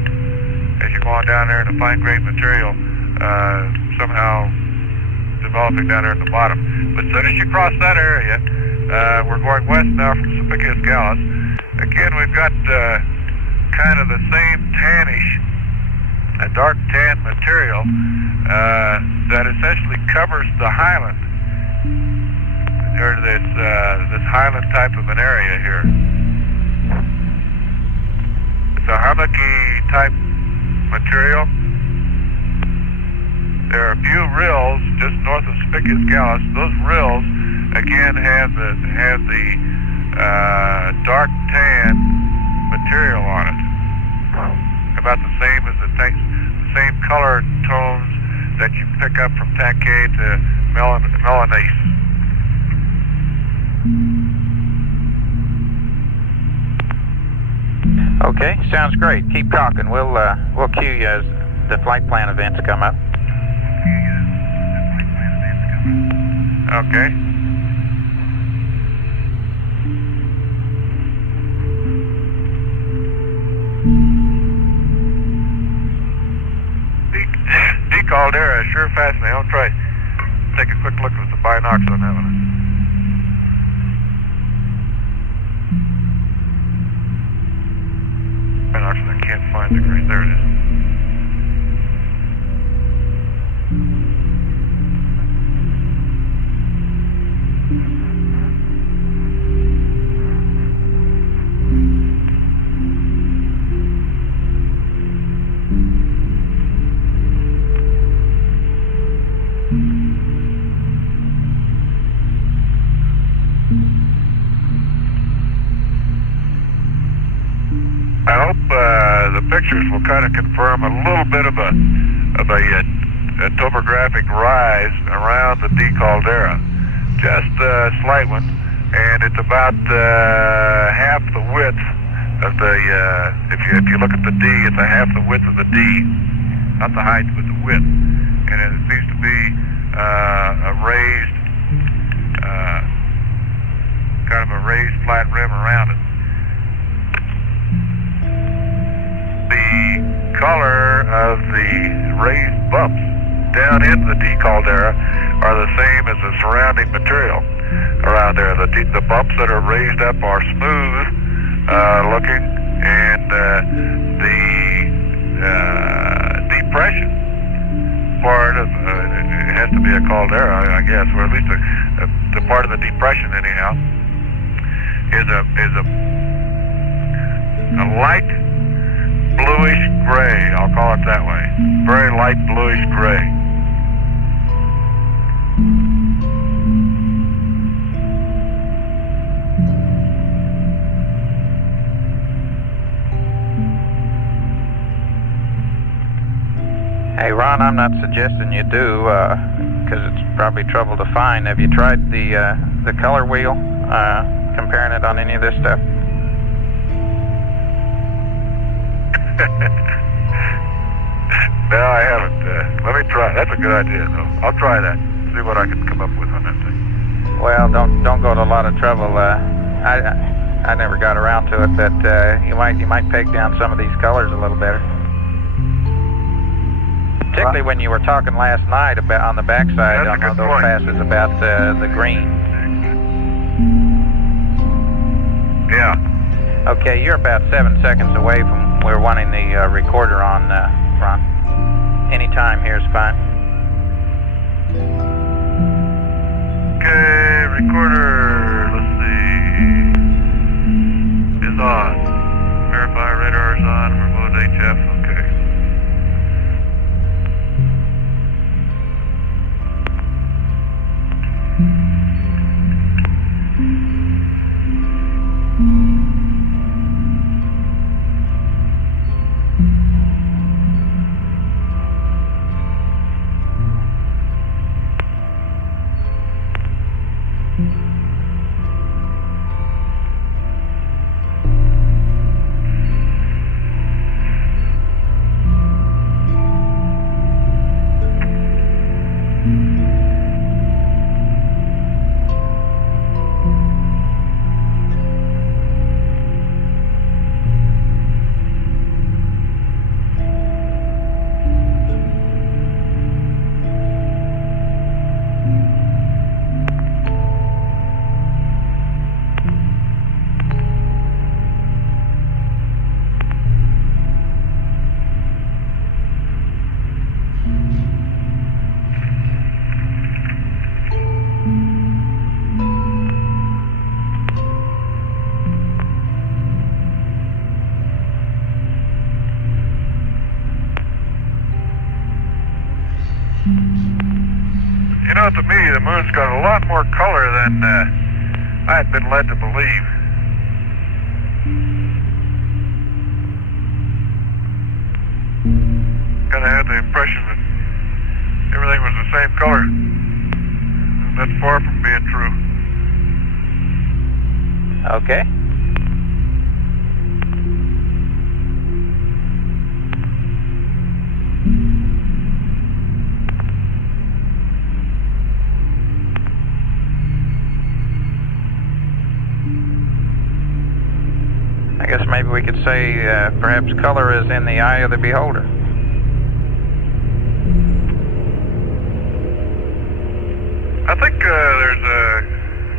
as you're going down there in the fine grained material, somehow developing down there at the bottom. But as soon as you cross that area, we're going west now from Sulpicius Gallus. Again, we've got kind of the same tannish, a dark tan material that essentially covers the highland, or this highland type of an area here. It's a hummocky type material. There are a few rills just north of Sulpicius Gallus. Those rills, again, have the dark tan material on it. About the same as the same color tones that you pick up from TAC-A to Menelaus. Okay, sounds great. Keep talking. We'll cue you as the flight plan events come up. Okay. caldera is sure fascinating. I'll try take a quick look with the binocs on that one. Binocs, I can't find the green. There it is. I hope the pictures will kind of confirm a little bit of a topographic rise around the D caldera, just a slight one, and it's about half the width of the. If you look at the D, it's a half the width of the D, not the height, but the width, and it seems to be a raised, kind of a raised flat rim around it. The color of the raised bumps down into the D caldera are the same as the surrounding material around there. The bumps that are raised up are smooth looking, and the depression part of it has to be a caldera, I guess, or at least the part of the depression anyhow is a light bluish gray, I'll call it that way. Very light bluish gray. Hey, Ron, I'm not suggesting you do, because it's probably trouble to find. Have you tried the color wheel, comparing it on any of this stuff? No, I haven't. Let me try. That's a good idea, though. I'll try that. See what I can come up with on that thing. Well, don't go to a lot of trouble. I never got around to it, but you might peg down some of these colors a little better. Particularly when you were talking last night about on the backside on those passes about the green. Yeah. Okay, you're about 7 seconds away from we're wanting the recorder on, Ron. Any time here is fine. Okay, recorder, let's see, is on. Verify radar is on, remote HF, okay. You know, to me, the moon's got a lot more color than I had been led to believe. Kind of had the impression that everything was the same color. That's far from being true. Okay. I guess maybe we could say perhaps color is in the eye of the beholder. I think there's a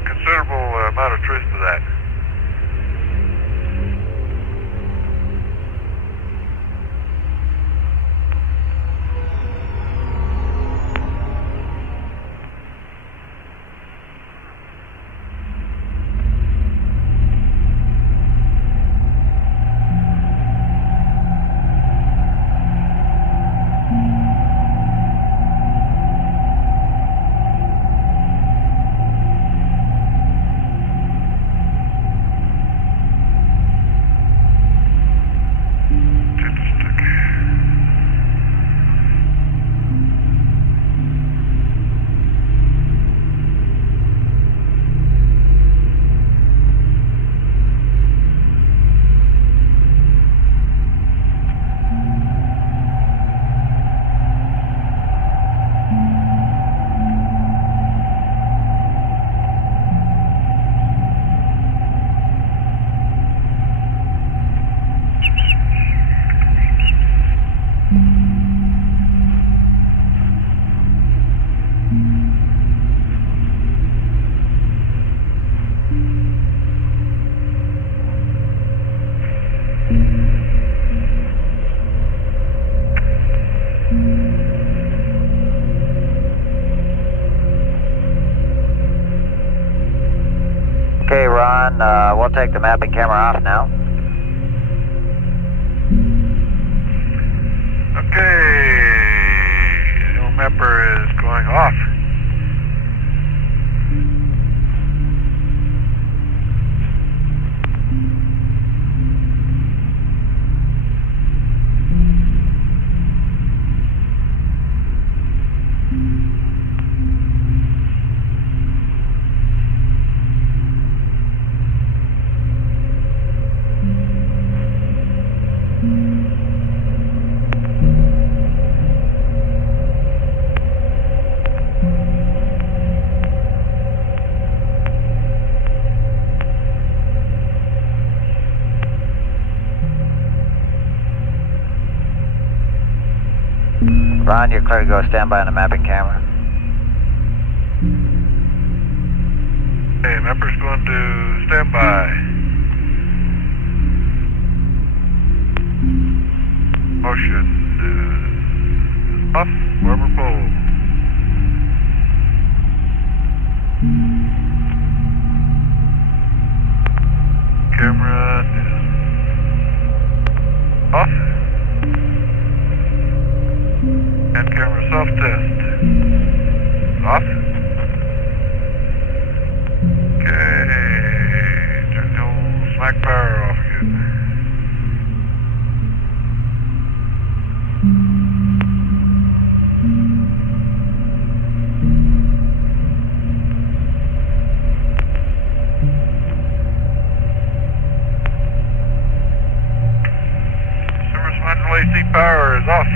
considerable amount of truth to that. Okay, Ron, we'll take the mapping camera off now. Okay, the old mapper is going off. Ron, you're clear to go stand by on the mapping camera. Okay, mapper's going to stand by. Motion off, rubber pole. Camera is off. And camera self-test. Off. Okay. Turn the old slack power off again. Service manual AC power is off.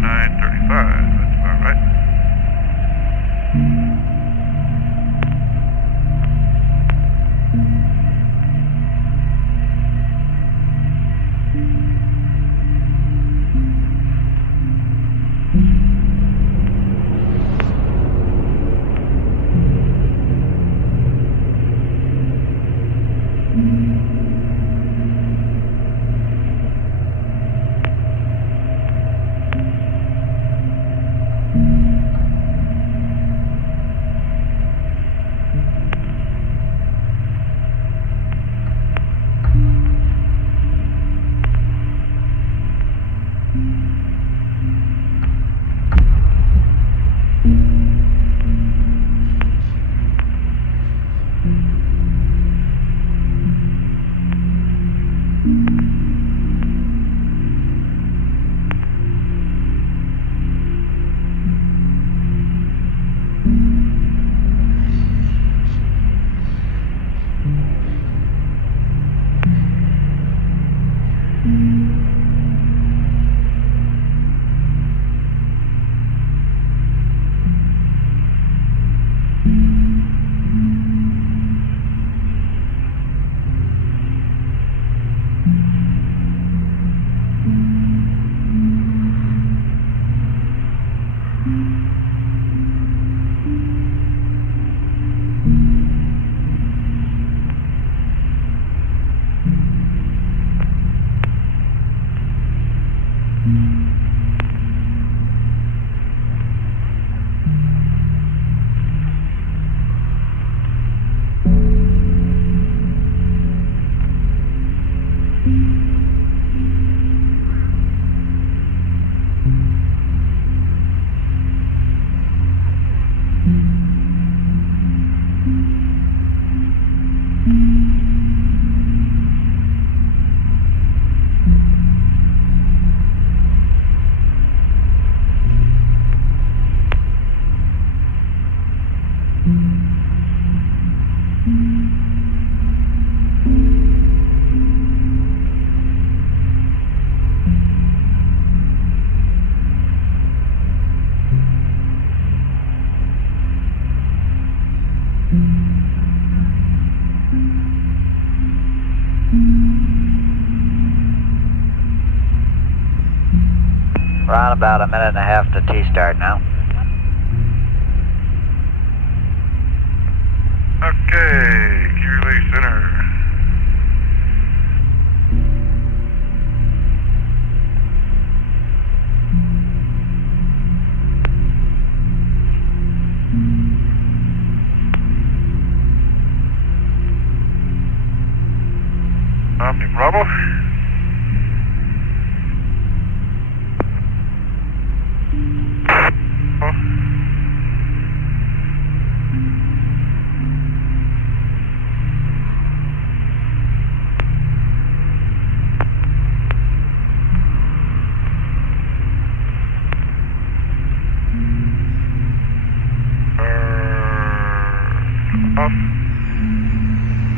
49.35. That's about right. We're on about a minute and a half to T-start now. Okay, key release center. Omni Bravo. Off.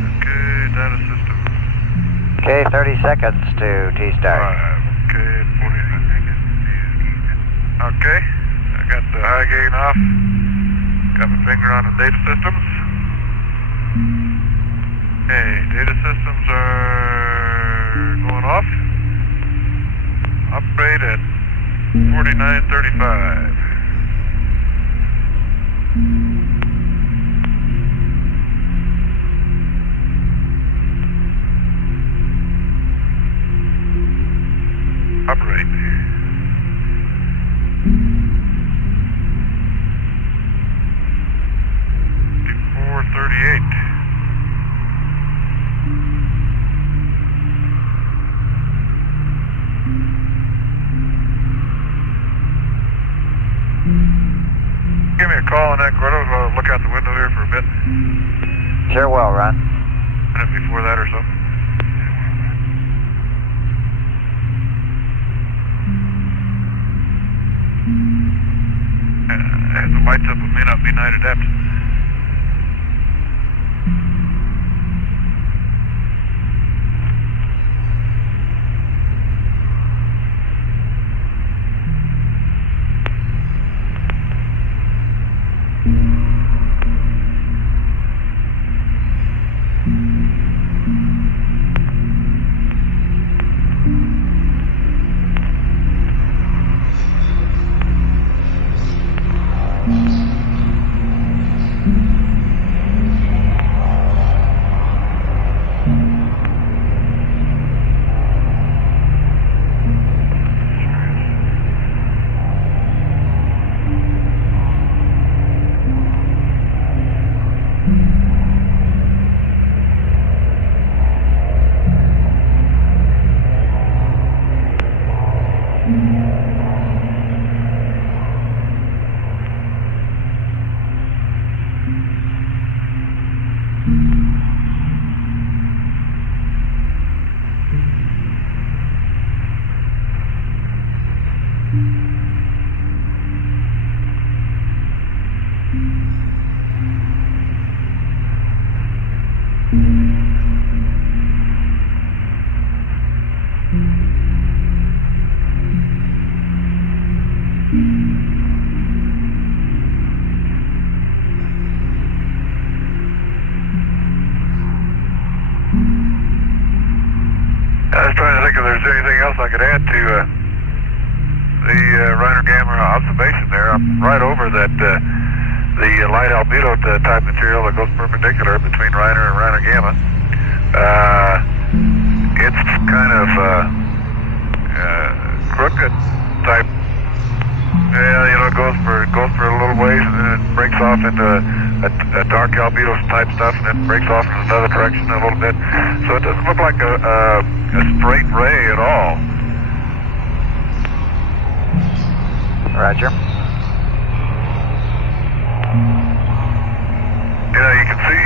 Okay, data system. Okay, 30 seconds to T-start. Okay, 40 seconds. Okay, I got the high gain off. Got my finger on the data systems. Okay, data systems are going off. Upgrade at 49.35. Operate. 5438. Give me a call on that, Gordo. I'll look out the window here for a bit. Sure will, Ron. A minute before that or something. Has the lights up, it may not be night adept. I was trying to think if there's anything else I could add to the Reiner Gamma observation there. I'm right over that the light albedo type material that goes perpendicular between Reiner and Reiner Gamma. It's kind of crooked type. Yeah, you know, it goes for a little ways and then it breaks off into a dark albedo type stuff and then breaks off in another direction a little bit. So it doesn't look like a straight ray at all. Roger. You know, you can see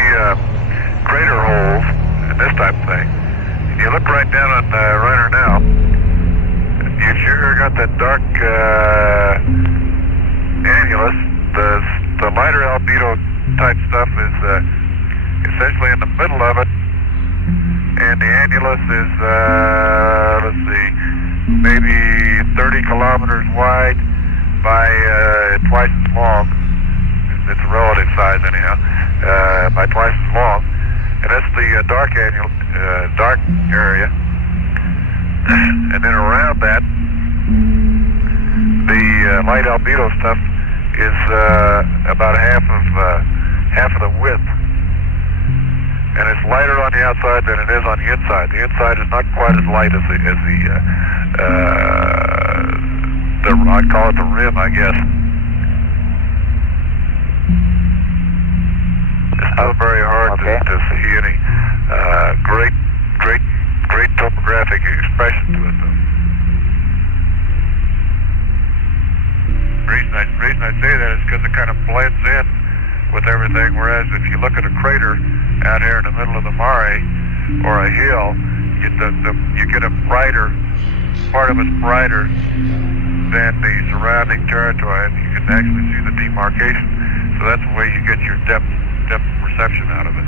crater holes and this type of thing. And you look right down on Reiner now, you sure got that dark annulus. The lighter albedo type stuff is essentially in the middle of it, and the annulus is, let's see, maybe 30 kilometers wide by twice as long. It's a relative size anyhow, by twice as long, and that's the dark area. And then around that, the light albedo stuff is about half of the width, and it's lighter on the outside than it is on the inside. The inside is not quite as light as the I'd call it the rim, I guess. It's not very hard to see any great topographic expression to it, though. The reason I say that is because it kind of blends in with everything, whereas if you look at a crater out here in the middle of the mare or a hill, you get a brighter, part of it's brighter than the surrounding territory, and you can actually see the demarcation. So that's the way you get your depth perception out of it.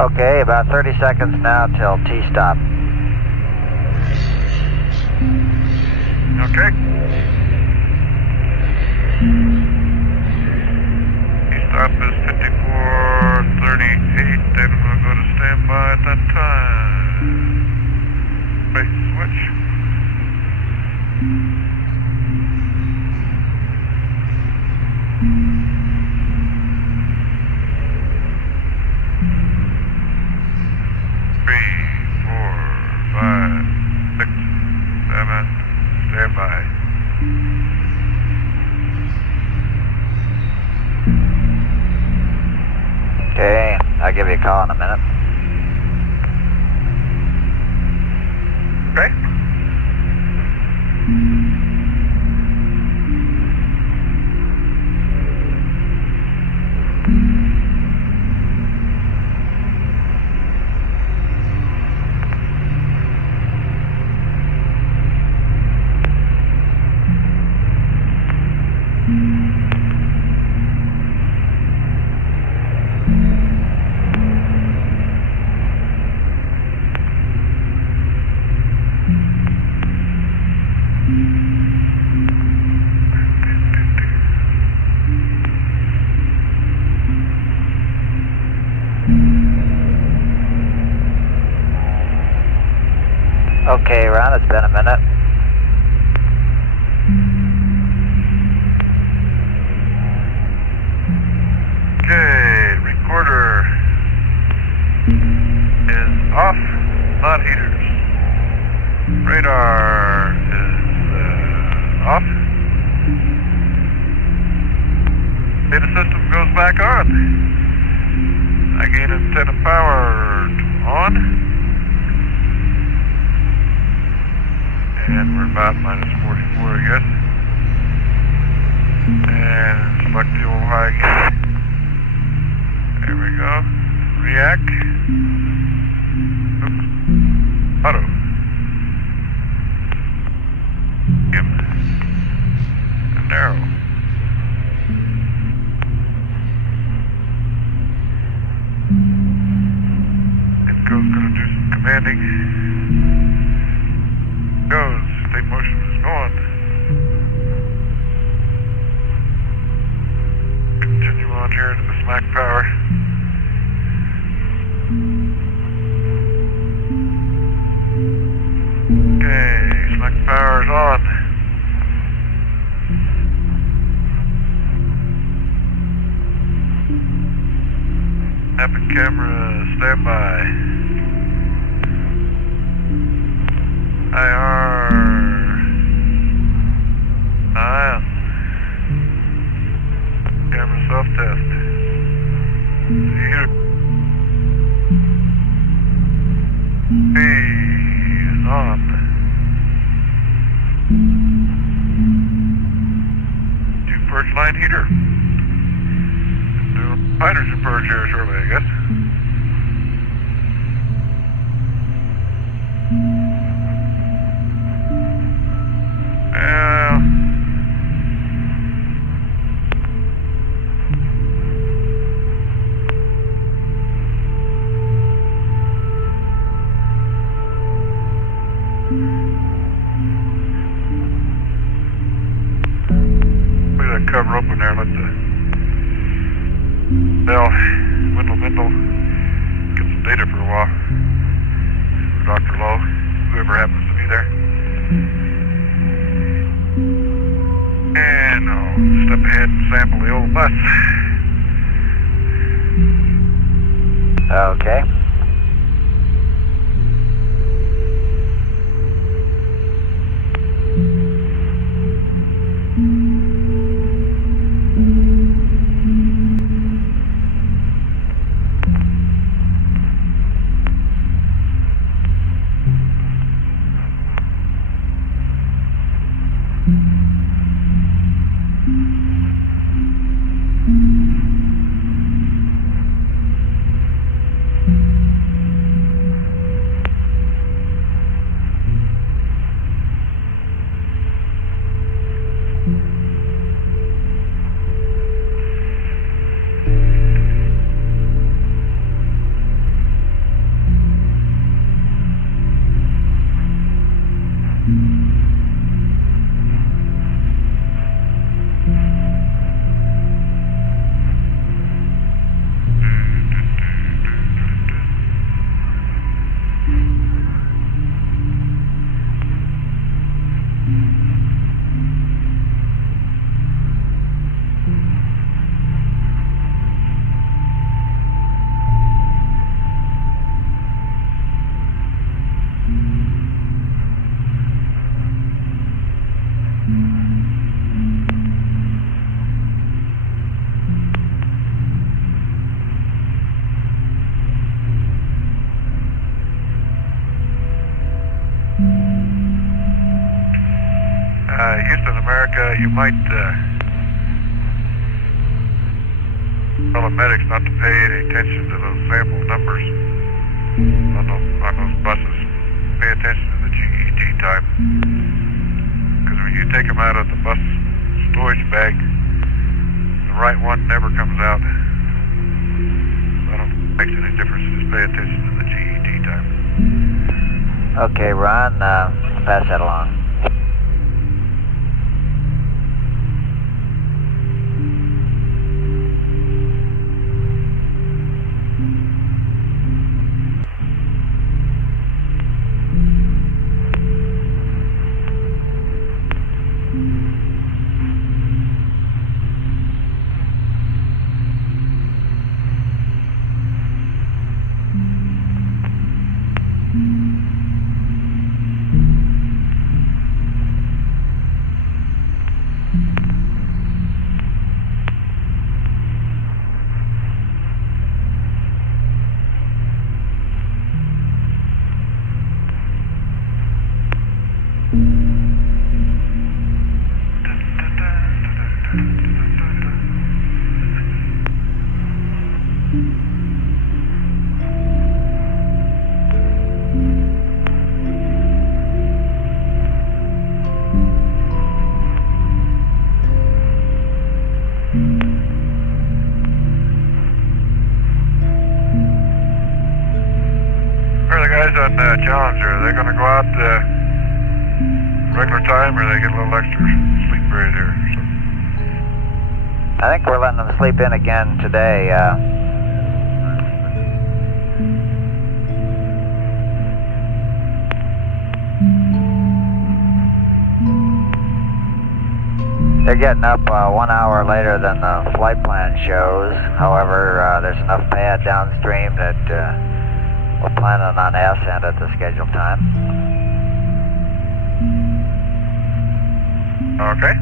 Okay, about 30 seconds now till T-stop. Okay. T-stop is 54:38, then we'll go to standby at that time. Base switch. Standby. Okay, I'll give you a call in a minute. Okay. Okay, Ron, it's been a minute. Okay, recorder is off, not heaters. Radar is off. Data system goes back on. I gain antenna power on. And we're about minus 44, I guess. And select the old high again. There we go. React. Oops. Auto. Dim. And narrow. Inco's gonna do some commanding. Goes. State motion is going. Continue on here to the smack power. stand by. IR 9. Camera self-test. Is on. Two perch line heater. Do hydrogen perch here shortly, I guess. Cover open there, let the Bell Wendell get some data for a while. For Dr. Lowe, whoever happens to be there. And I'll step ahead and sample the old bus. Okay. Houston, America, you might tell the medics not to pay any attention to those sample numbers on those buses. Pay attention to the GET time. Because when you take them out of the bus storage bag, the right one never comes out. I don't think it makes any difference. Just pay attention to the GET time. Okay, Ron, pass that along. On Johns, are they going to go out regular time, or they get a little extra sleep period here? I think we're letting them sleep in again today. They're getting up 1 hour later than the flight plan shows. However, there's enough pad downstream that we're planning on ascent at the scheduled time. Okay.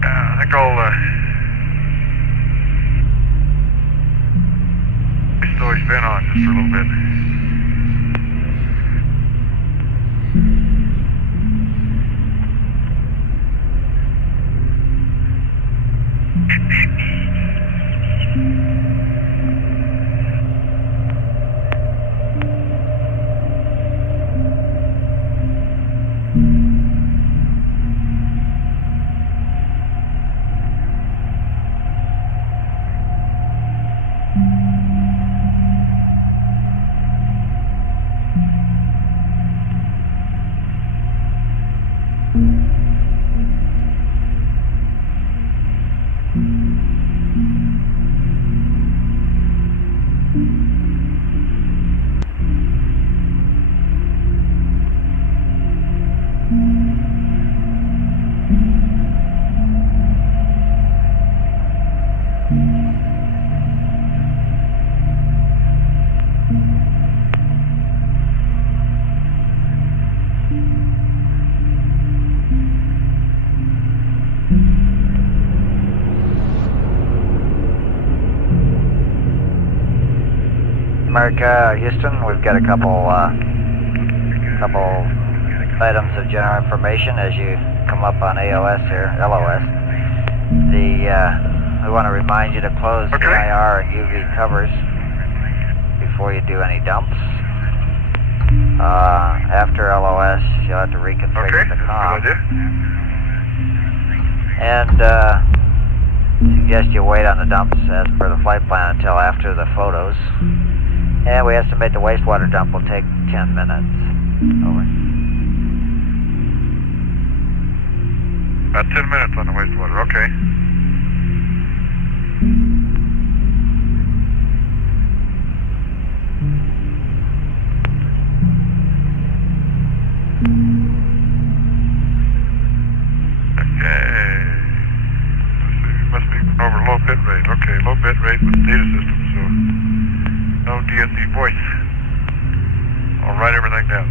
I think I'll slow his spin on just for a little bit. America, Houston, we've got a couple items of general information as you come up on AOS here, LOS. We want to remind you to close the IR and UV covers before you do any dumps. After LOS, you'll have to reconfigure the comm. And suggest you wait on the dumps as per the flight plan until after the photos. And we estimate the wastewater dump will take 10 minutes. Over. About 10 minutes on the wastewater, okay. Okay. Must be over low bit rate. Okay, low bit rate with the data system, so no DSC voice. I'll write everything down.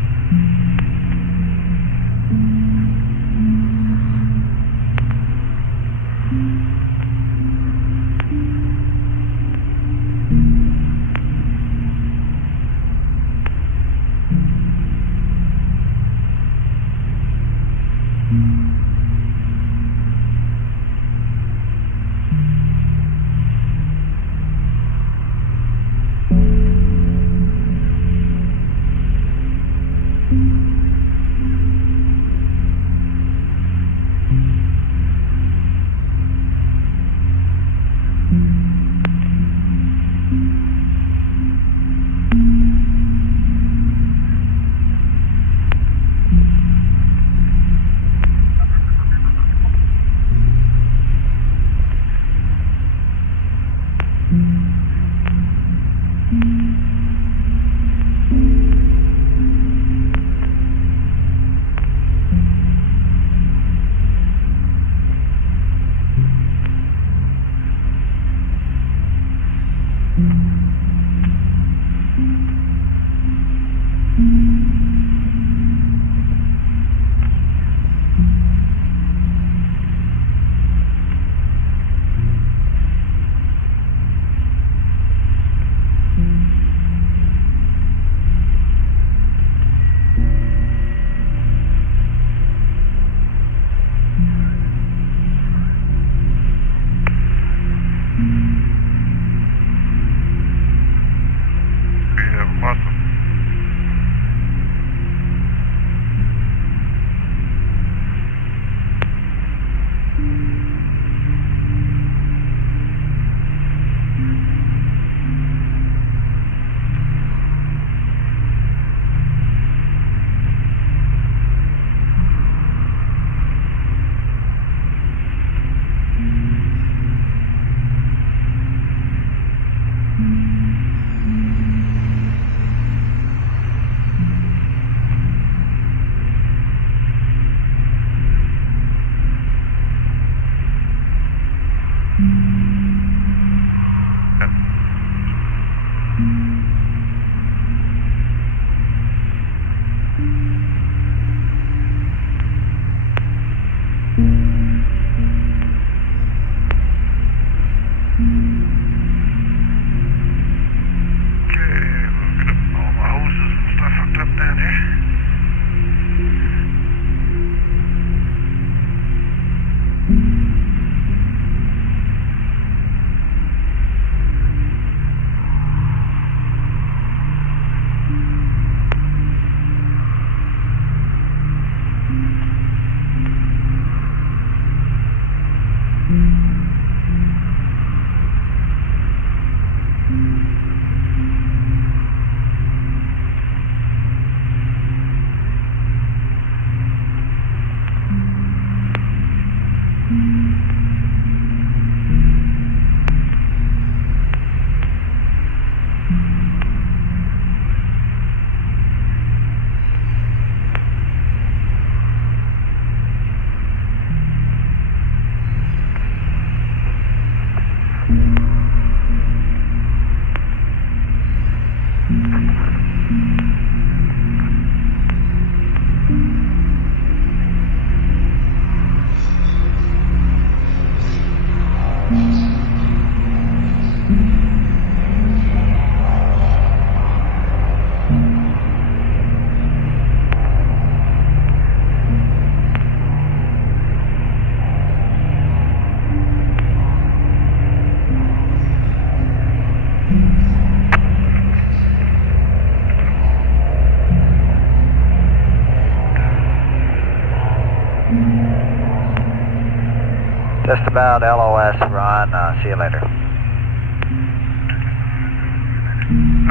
Just about LOS, Ron. See you later.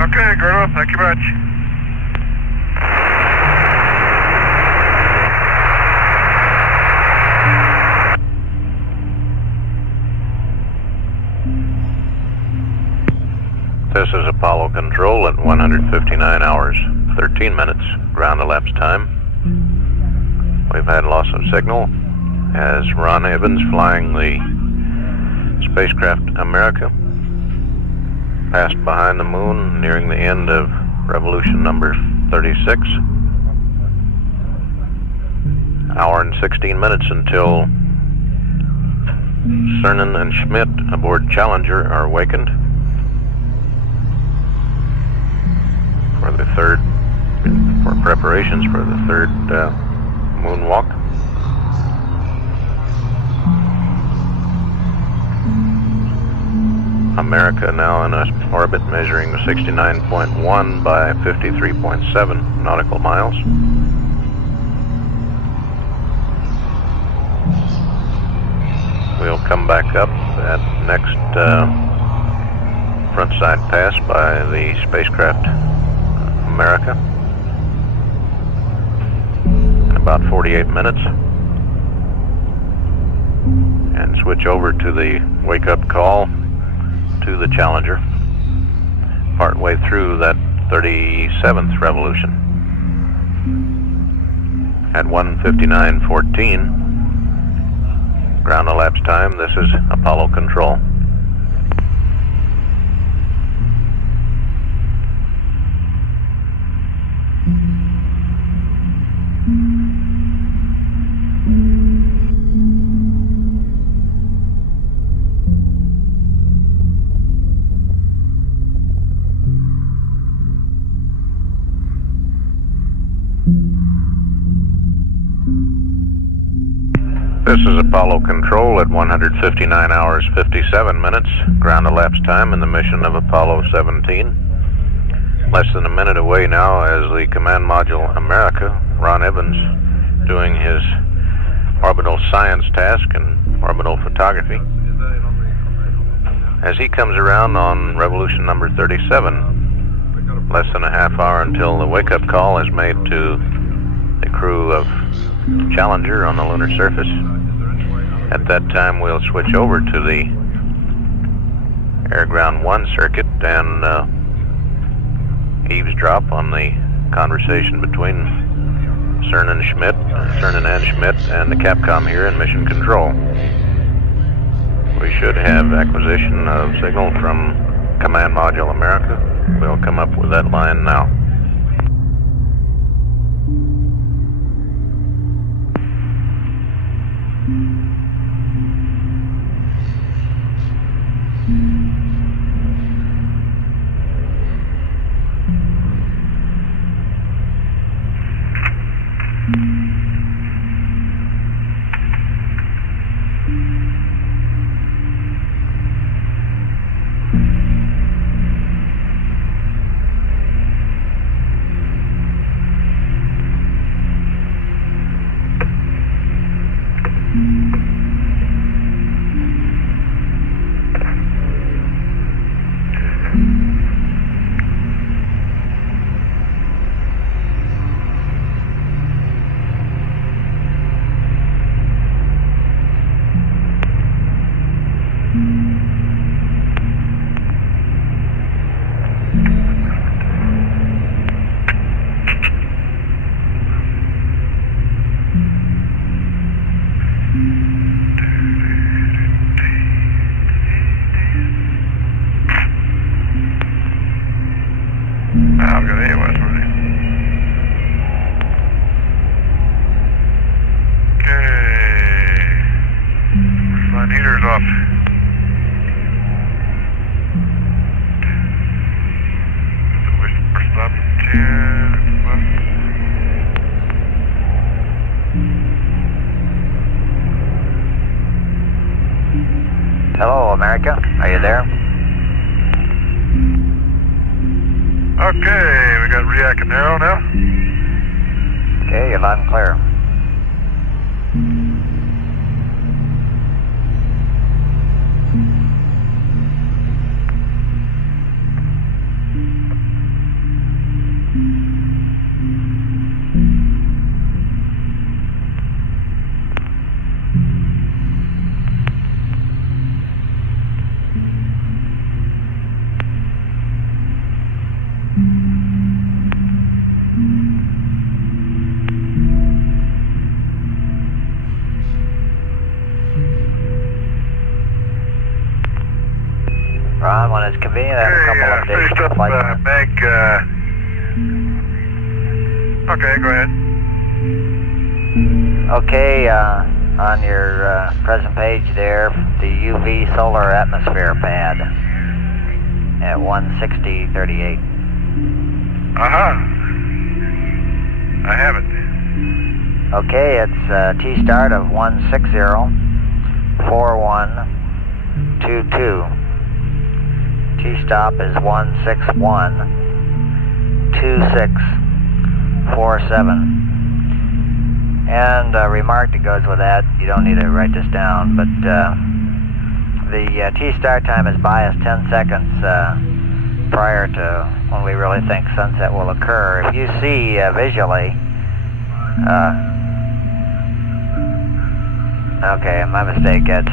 Okay, Gordo, thank you much. This is Apollo Control at 159 hours, 13 minutes, ground elapsed time. We've had loss of signal as Ron Evans, flying the spacecraft America, passed behind the moon, nearing the end of revolution number 36. Hour and 16 minutes until Cernan and Schmidt aboard Challenger are awakened for preparations for the third moonwalk. America now in a orbit measuring 69.1 by 53.7 nautical miles. We'll come back up at next frontside pass by the spacecraft America in about 48 minutes and switch over to the wake-up call to the Challenger partway through that 37th revolution at 1:59:14 ground elapsed time. This is Apollo Control. This is Apollo Control at 159 hours, 57 minutes, ground elapsed time in the mission of Apollo 17. Less than a minute away now as the Command Module America, Ron Evans, doing his orbital science task and orbital photography. As he comes around on revolution number 37, less than a half hour until the wake-up call is made to the crew of Challenger on the lunar surface. At that time, we'll switch over to the Air-Ground 1 circuit and eavesdrop on the conversation between Cernan and Schmidt and the Capcom here in Mission Control. We should have acquisition of signal from Command Module America. We'll come up with that line now. I've got AOS ready. Okay. Line heater's off. Whisper stop 10 left. Hello, America. Are you there? Okay, we got React and Arrow now. Okay, you're loud and clear. when it's convenient. I have a couple of finished up flight Meg. Okay, go ahead. Okay, on your present page there, the UV solar atmosphere pad at 160.38. I have it. Okay, it's T-start of 160.4122. T-stop is 161.2647. And a remark that goes with that, you don't need to write this down, but the T-start time is biased 10 seconds prior to when we really think sunset will occur. If you see visually, okay, my mistake, it's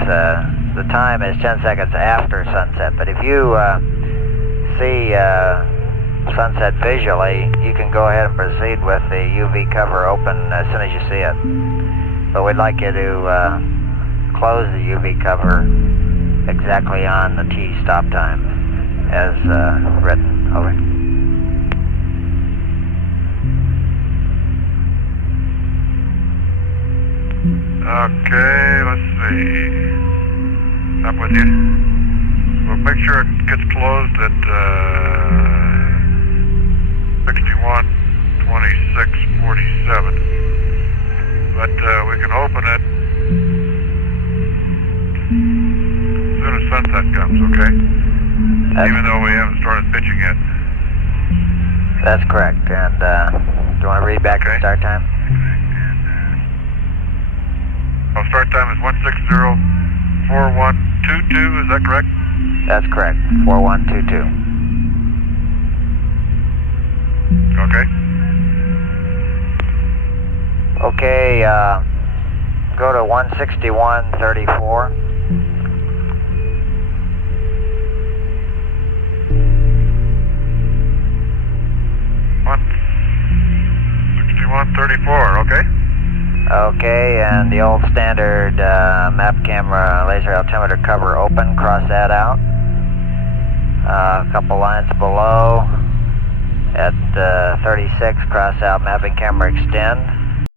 the time is 10 seconds after sunset, but if you see sunset visually, you can go ahead and proceed with the UV cover open as soon as you see it. But we'd like you to close the UV cover exactly on the T-stop time as written. Over. Okay, let's see. I'm with you. We'll make sure it gets closed at 61:26:47. But we can open it as soon as sunset comes, okay? Even though we haven't started pitching yet. That's correct. And do you want to read back the start time? Well, start time is 160.4122, is that correct? That's correct, 4122. Okay. Okay, go to 161.34. Okay. Okay, and the old standard map camera laser altimeter cover open, cross that out. A couple lines below at 36, cross out mapping camera extend.